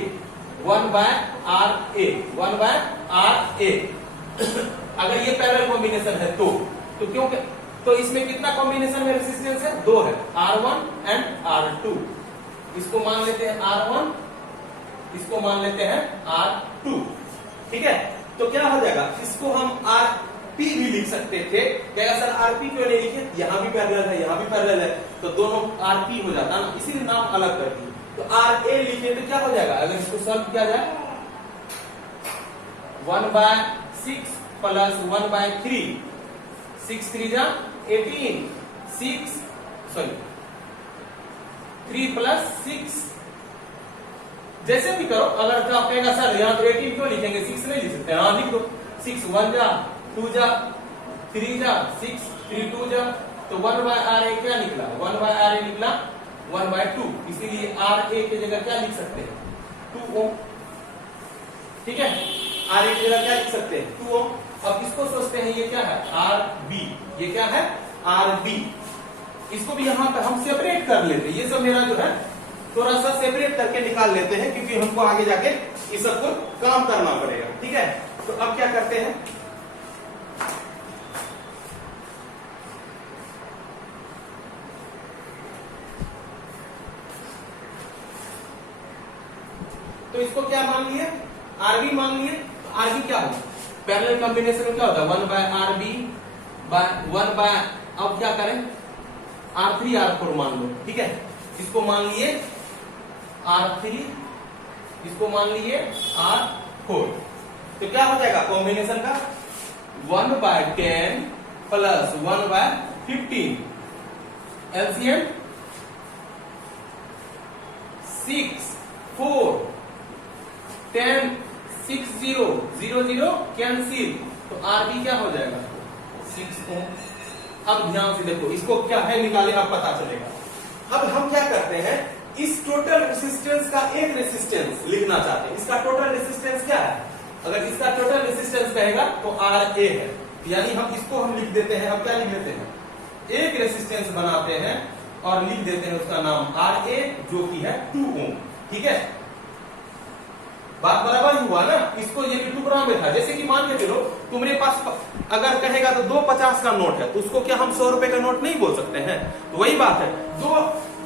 1/RA, 1/RA। अगर ये पैरेलल कॉम्बिनेशन है तो क्योंकि तो इसमें कितना कॉम्बिनेशन में रेजिस्टेंस है? 2 है, R1 एंड R2। इसको मान लेते हैं R1, इसको मान लेते हैं R2। ठीक है। तो क्या हो जाएगा? इसको हम RP भी लिख सकते थे। क्या सर RP क्यों नहीं लिखे? यहां भी पैरेलल है, यहां भी पैरेलल है, तो दोनों RP हो जाता ना, इसीलिए नाम अलग कर दिए। तो RA लिखे तो क्या हो जाएगा? अगर इसको सॉल्व किया जाए, 1/6 प्लस 1/3, 6 3 जा 18, 3 प्लस 6, जैसे भी करो। अगर तो आप कहेगा सर यहाँ तो 18 क्यों लिखेंगे, 6 नहीं लिख सकते? हाँ लिख दो। 6 1 जा 2 जा 3 जा 6, 3 2 जा, तो 1/RA क्या निकला? 1/RA निकला 1/2। इसीलिए RA की जगह क्या लिख सकते हैं? 2 ओम। ठीक है। RA की जगह क्या लिख सकते हैं? 2 ओम। अब इसको सोचते हैं ये क्या है? RB। ये क्या है? RB। इसको भी यहां पर हम सेपरेट कर लेते हैं। ये सब मेरा जो है थोड़ा सा सेपरेट करके निकाल लेते हैं, क्योंकि हमको आगे जाके इस सब को काम करना पड़ेगा। ठीक है। तो अब क्या करते हैं, तो इसको क्या मान लिए? RB मान लिए। तो RB क्या होगा? पैरेलल कॉम्बिनेशन में क्या होता है? 1/RB बाय 1 अब क्या करें? R3 R4 मान लो। ठीक है। इसको मान लिए R3, इसको मान लिए R4। तो क्या हो जाएगा कॉम्बिनेशन का? 1/10 प्लस 1/15, एलसीएम 6 4 10 6 0 0 0 कैंसिल, तो RB क्या हो जाएगा? 6 ओम। अब ध्यान से देखो, इसको क्या है निकाले, अब पता चलेगा। अब हम क्या करते हैं, इस टोटल रेसिस्टेंस का एक रेसिस्टेंस लिखना चाहते हैं। इसका टोटल रेसिस्टेंस क्या है? अगर इसका टोटल रेसिस्टेंस कहेगा तो RA है, यानी हम इसको हम लिख देते हैं। अब क्या लिख देते हैं? एक रेसिस्टेंस बनाते हैं और लिख देते हैं उसका नाम RA, जो कि है 2 ओम। ठीक है। बात बराबर ही हुआ ना। इसको ये भी टुकड़ा में था, जैसे कि मान के चलो तुम्हारे पास अगर कहेगा तो 250 का नोट है, तो उसको क्या हम 100 रुपए का नोट नहीं बोल सकते हैं? तो वही बात है, दो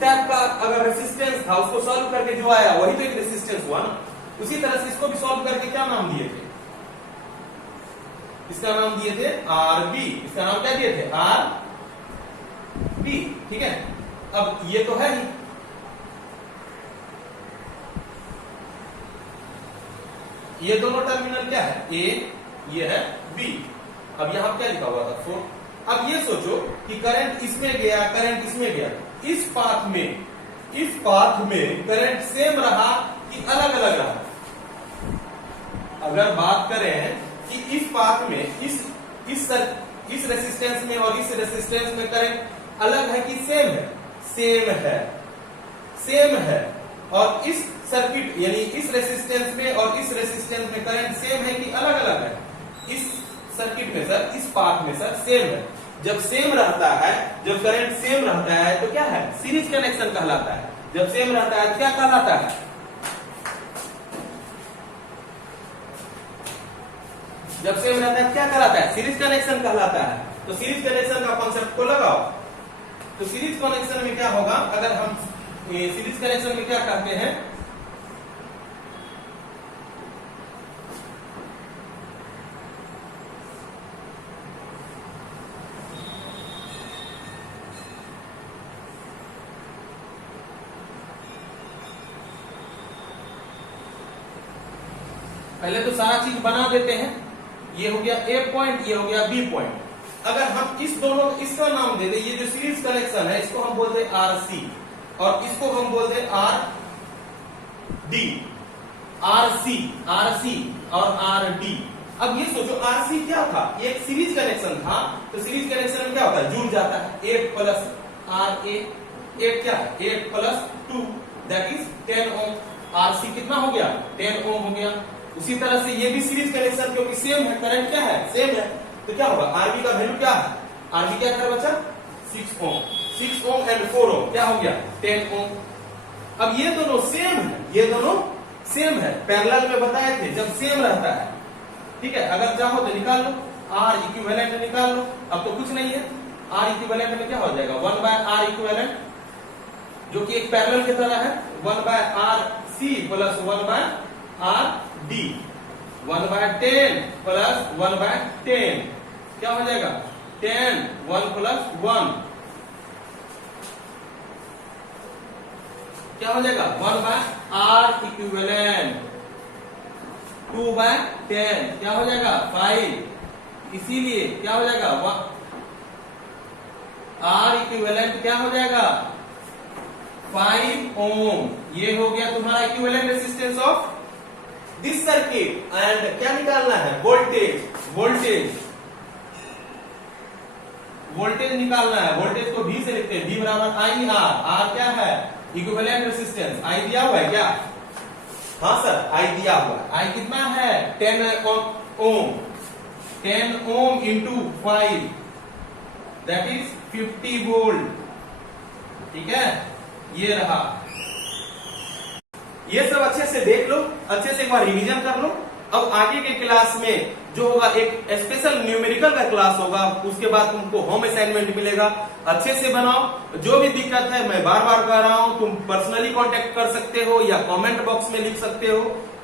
टाइप का अगर रेसिस्टेंस था, उसको सॉल्व करके जो आया वही तो एक रेसिस्टेंस हुआ ना। उसी तरह से इसको भी सॉल्व करके क्या नाम दिए थे? इसका नाम दिए थे आरबी। इसका नाम क्या दिए थे? आरबी। ठीक है, अब ये तो है ही, ये दोनों टर्मिनल क्या है? ए, ये है बी। अब यहां क्या लिखा हुआ था? 4। अब ये सोचो कि करंट इसमें गया, करंट इसमें गया, इस पाथ में करंट सेम रहा कि अलग अलग रहा? अगर बात करें कि इस पाथ में इस रेसिस्टेंस में और इस रेसिस्टेंस में करंट अलग है कि सेम है? सेम है। और इस सर्किट यानी इस रेसिस्टेंस में और इस रेसिस्टेंस में करंट सेम है कि अलग अलग है? इस सर्किट में सर, इस पाथ में सर सेम है। जब सेम रहता है, जब करंट सेम रहता है तो क्या है? सीरीज कनेक्शन कहलाता है। जब सेम रहता है तो क्या कहलाता है? जब सेम रहता है क्या कहलाता है? सीरीज कनेक्शन कहलाता है। तो सीरीज कनेक्शन का कॉन्सेप्ट को लगाओ। तो सीरीज कनेक्शन में क्या होगा? अगर हम सीरीज कनेक्शन में क्या कहते हैं? पहले तो सारा चीज बना देते हैं। ये हो गया ए पॉइंट, ये हो गया बी पॉइंट। अगर हम इस दोनों इसका नाम दे दें, ये जो सीरीज कनेक्शन है इसको हम बोलते हैं आरसी और इसको हम बोलते हैं आर डी। आरसी और आर डी। अब ये सोचो आरसी क्या था? ये एक सीरीज कनेक्शन था। तो सीरीज कनेक्शन में क्या होता है? जुड़ जाता है 8 प्लस आर ए। 8 क्या है? 8 plus 2 that is 10 ohm. RC कितना हो गया? 10 ओम हो गया। उसी तरह से ये भी सीरीज कनेक्शन, क्योंकि सेम है, करंट क्या है? सेम है, तो क्या होगा? आरबी का वैल्यू क्या है? आरबी क्या था बच्चा? 6 ओम। 6 ओम एंड 4 ओम क्या हो गया? 10 ओम। अब ये दोनों सेम है, ये दोनों सेम है, पैरेलल में बताए थे जब सेम रहता है। ठीक है, अगर चाहो तो निकाल लो, आर इक्विवेलेंट निकाल लो। अब तो कुछ नहीं है, आर इक्विवेलेंट में क्या हो जाएगा? 1/r इक्विवेलेंट, जो कि एक पैरेलल की तरह है। 1/rc plus 1/r D. 1/10 plus 1/10 क्या हो जाएगा? 10। 1 प्लस 1 क्या हो जाएगा? 1/r equivalent. 2/10 क्या हो जाएगा? 5। इसीलिए क्या हो जाएगा? R इक्विवेलेंट क्या हो जाएगा? 5 ओम। ये हो गया तुम्हारा equivalent resistance of this circuit. And क्या निकालना है? वोल्टेज निकालना है। वोल्टेज को V से लिखते हैं, V बराबर आई आर। आर क्या है? Equivalent resistance. आई दिया हुआ है क्या? हाँ सर, आई दिया हुआ है। आई कितना है? 10 ओम। 10 ohm into 5 that is 50 volt. ठीक है, ये रहा। ये सब अच्छे से देख लो, अच्छे से एक बार रिवीजन कर लो। अब आगे के क्लास में जो होगा एक स्पेशल न्यूमेरिकल का क्लास होगा, उसके बाद तुमको होम असाइनमेंट मिलेगा। अच्छे से बनाओ। जो भी दिक्कत है मैं बार बार कह रहा हूं, तुम पर्सनली कांटेक्ट कर सकते हो या कमेंट बॉक्स में लिख सकते हो।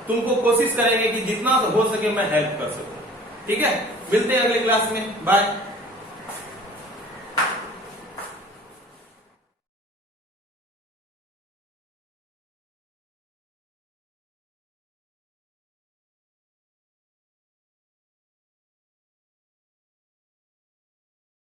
तुमको कोशिश करेंगे कि जितना हो सके मैं हेल्प कर सकूं। ठीक है, मिलते हैं अगले क्लास में। बाय।